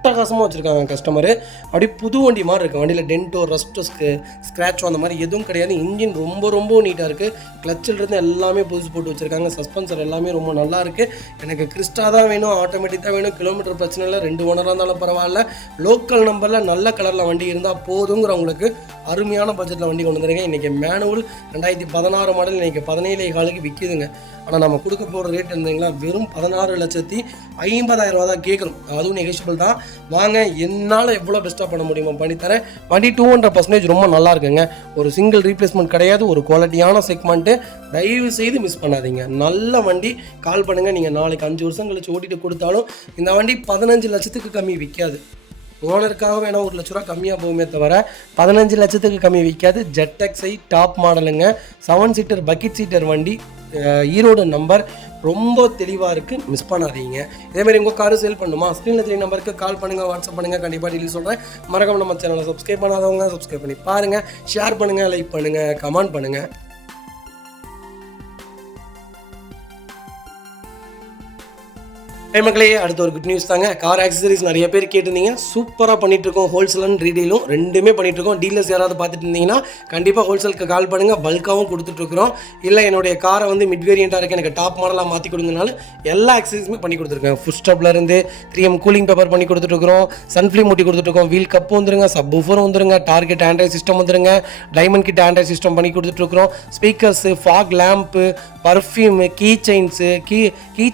அட்டகாசமாக வச்சுருக்காங்க கஸ்டமரு. அப்படியே புது வண்டி மாதிரி இருக்குது. வண்டியில் டென்ட்டோ, ரஸ்ட்டோ, ஸ்க்ராச்சோ அந்த மாதிரி எதுவும் கிடையாது. இன்ஜின் ரொம்ப ரொம்ப நீட்டாக இருக்குது. கிளச்சிலிருந்து எல்லாமே புதுசு போட்டு வச்சுருக்காங்க. சஸ்பென்சர் எல்லாமே ரொம்ப நல்லா இருக்குது. எனக்கு கிறிஸ்டா தான் வேணும், ஆட்டோமேட்டிக் தான் வேணும், கிலோமீட்டர் பிரச்சனை இல்லை, 2 ஓனராக இருந்தாலும் பரவாயில்ல, லோக்கல் நம்பரில் நல்ல கலரில் வண்டி இருந்தால் போதுங்கிறவங்களுக்கு அருமையான பட்ஜெட்டில் வண்டி கொண்டு வந்துருங்க. இன்றைக்கி மேனுவல் 2016 மாடல் இன்றைக்கி 17,400 விற்கிதுங்க. ஆனால் நம்ம கொடுக்க போகிற ரேட் இருந்தீங்களா வெறும் 16,50,000 தான் கேட்குறோம். அதுவும் நெகோஷியபிள் தான். வாங்க, என்னால் எவ்வளோ பெஸ்ட்டாக பண்ண முடியுமோ பண்ணித்தரேன். வண்டி 200% ரொம்ப நல்லா இருக்குங்க. ஒரு சிங்கிள் ரீப்ளேஸ்மெண்ட் கிடையாது. ஒரு குவாலிட்டியான செக்மெண்ட்டு. தயவு செய்து மிஸ் பண்ணாதீங்க. நல்ல வண்டி. கால் பண்ணுங்கள். நீங்கள் நாளைக்கு 5 வருஷம் கழிச்சு ஓட்டிட்டு கொடுத்தாலும் இந்த வண்டி 15 லட்சத்துக்கு கம்மி விற்காது. ஓனருக்காக வேணால் 1 லட்ச ரூபா கம்மியாக போகுமே தவிர 15 லட்சத்துக்கு கம்மி விற்காது. ZXi டாப் மாடலுங்க. 7 சீட்டர் பக்கெட் சீட்டர் வண்டி. ஈரோடு நம்பர். ரொம்ப தெளிவாக இருக்குது, மிஸ் பண்ணாதீங்க. இதேமாதிரி உங்கள் காரு சேல் பண்ணுமா, ஸ்க்ரீனில் 3 நம்பருக்கு கால் பண்ணுங்கள், வாட்ஸ்அப் பண்ணுங்கள், கண்டிப்பாக டீல் சொல்கிறேன். மறக்காம நம்ம சேனலை சப்ஸ்கிரைப் பண்ணாதவங்க சப்ஸ்கிரைப் பண்ணி பாருங்கள், ஷேர் பண்ணுங்கள், லைக் பண்ணுங்கள், கமெண்ட் பண்ணுங்கள். மக்களே, அடுத்த ஒரு குட் நியூஸ் தாங்க. கார் ஆக்சசரிஸ் நிறைய பேர் கேட்டிருந்தீங்க. சூப்பராக பண்ணிகிட்ருக்கோம். ஹோல்சேல் அண்ட் ரீடெயிலும் ரெண்டுமே பண்ணிகிட்ருக்கோம். டீலர்ஸ் யாராவது பார்த்துட்டு இருந்தீங்கன்னா கண்டிப்பாக ஹோல்சேலுக்கு கால் பண்ணுங்கள். பல்காகவும் கொடுத்துட்ருக்குறோம். இல்லை என்னுடைய காரை வந்து மிட் வேரியண்ட்டாக இருக்குது, எனக்கு டாப் மாடலாக மாற்றி கொடுங்கனாலும் எல்லா ஆக்சசரிஸுமே பண்ணி கொடுத்துருக்கேன். ஃபுட் ஸ்டப்லேருந்து 3M கூலிங் பேப்பர் பண்ணி கொடுத்துட்ருக்குறோம். சன்ஃப்ளீம் மூட்டி கொடுத்துட்ருக்கோம். வீல் கப்பு வந்துருங்க, சப் ஊஃபரும் வந்துருங்க, டார்கெட் ஆண்ட்ராய்ட் சிஸ்டம் வந்துருங்க, டைமண்ட் கிட் ஆண்ட்ராய்ட் சிஸ்டம் பண்ணி கொடுத்துட்ருக்குறோம். Speakers, fog lamp, perfume, key chains, key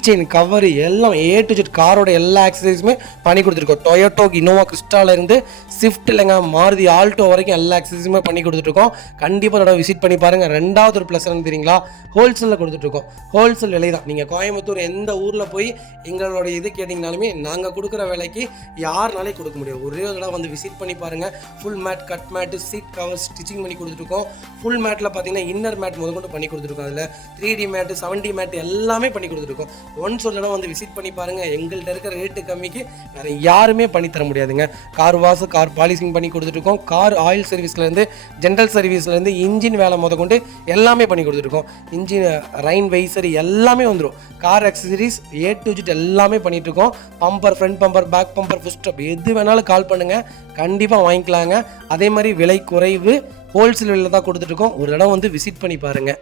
chain cover எல்லாம் A to Z காரோட எல்லா ஆக்சசரிஸுமே பண்ணி கொடுத்துருக்கோம். டொயோட்டோ, இனோவா கிறிஸ்டாலேருந்து ஸ்விஃப்ட் இல்லைங்க மாருதி ஆல்டோ வரைக்கும் எல்லா ஆக்சசரிஸுமே பண்ணி கொடுத்துட்ருக்கோம். கண்டிப்பாக அதோட விசிட் பண்ணி பாருங்கள். ரெண்டாவது ஒரு ப்ளஸ் என்ன தெரியுங்களா, ஹோல்சேலில் கொடுத்துட்ருக்கோம். ஹோல்சேல் விலை தான். நீங்கள் கோயம்புத்தூர் எந்த ஊரில் போய் எங்களோட இது கேட்டிங்கனாலுமே நாங்கள் கொடுக்குற விலைக்கு யாருனாலே கொடுக்க முடியும். ஒரே ஒரு தடவை வந்து விசிட் பண்ணி பாருங்கள். Full mat, cut mat, seat cover stitching பண்ணி கொடுத்துருக்கோம். ஃபுல் மேட்டில் பார்த்தீங்கன்னா இன்னர் மேட் முதற்கொண்டு பண்ணி கொடுத்துருக்கோம். அதில் 3D மேட்டு, 7D மேட்டு எல்லாமே பண்ணி கொடுத்துருக்கோம். ஒன்ஸ் ஒரு தடவை வந்து விசிட் பண்ணி பாருங்கள். எங்கள்கிட்ட இருக்கிற ரேட்டு கம்மிக்கு வேறு யாருமே பண்ணி தர முடியாதுங்க. கார் வாஷ், கார் பாலிசிங் பண்ணி கொடுத்துருக்கோம். கார் ஆயில் சர்வீஸ்லேருந்து, ஜென்ரல் சர்வீஸ்லேருந்து, இன்ஜின் வேலை முதற்கொண்டு எல்லாமே பண்ணி கொடுத்துருக்கோம். இன்ஜின் ரைன் வைசர் எல்லாமே வந்துடும். Car accessories A to Z எல்லாமே பண்ணிகிட்ருக்கோம். Bumper, front bumper, back bumper, foot step எது வேணாலும் கால் பண்ணுங்கள், கண்டிப்பாக வாங்கிக்கலாங்க. அதே மாதிரி விலை குறைவு, ஹோல்சேல் விலையில் தான் கொடுத்துட்ருக்கோம். ஒரு இடம் வந்து விசிட் பண்ணி பாருங்கள்.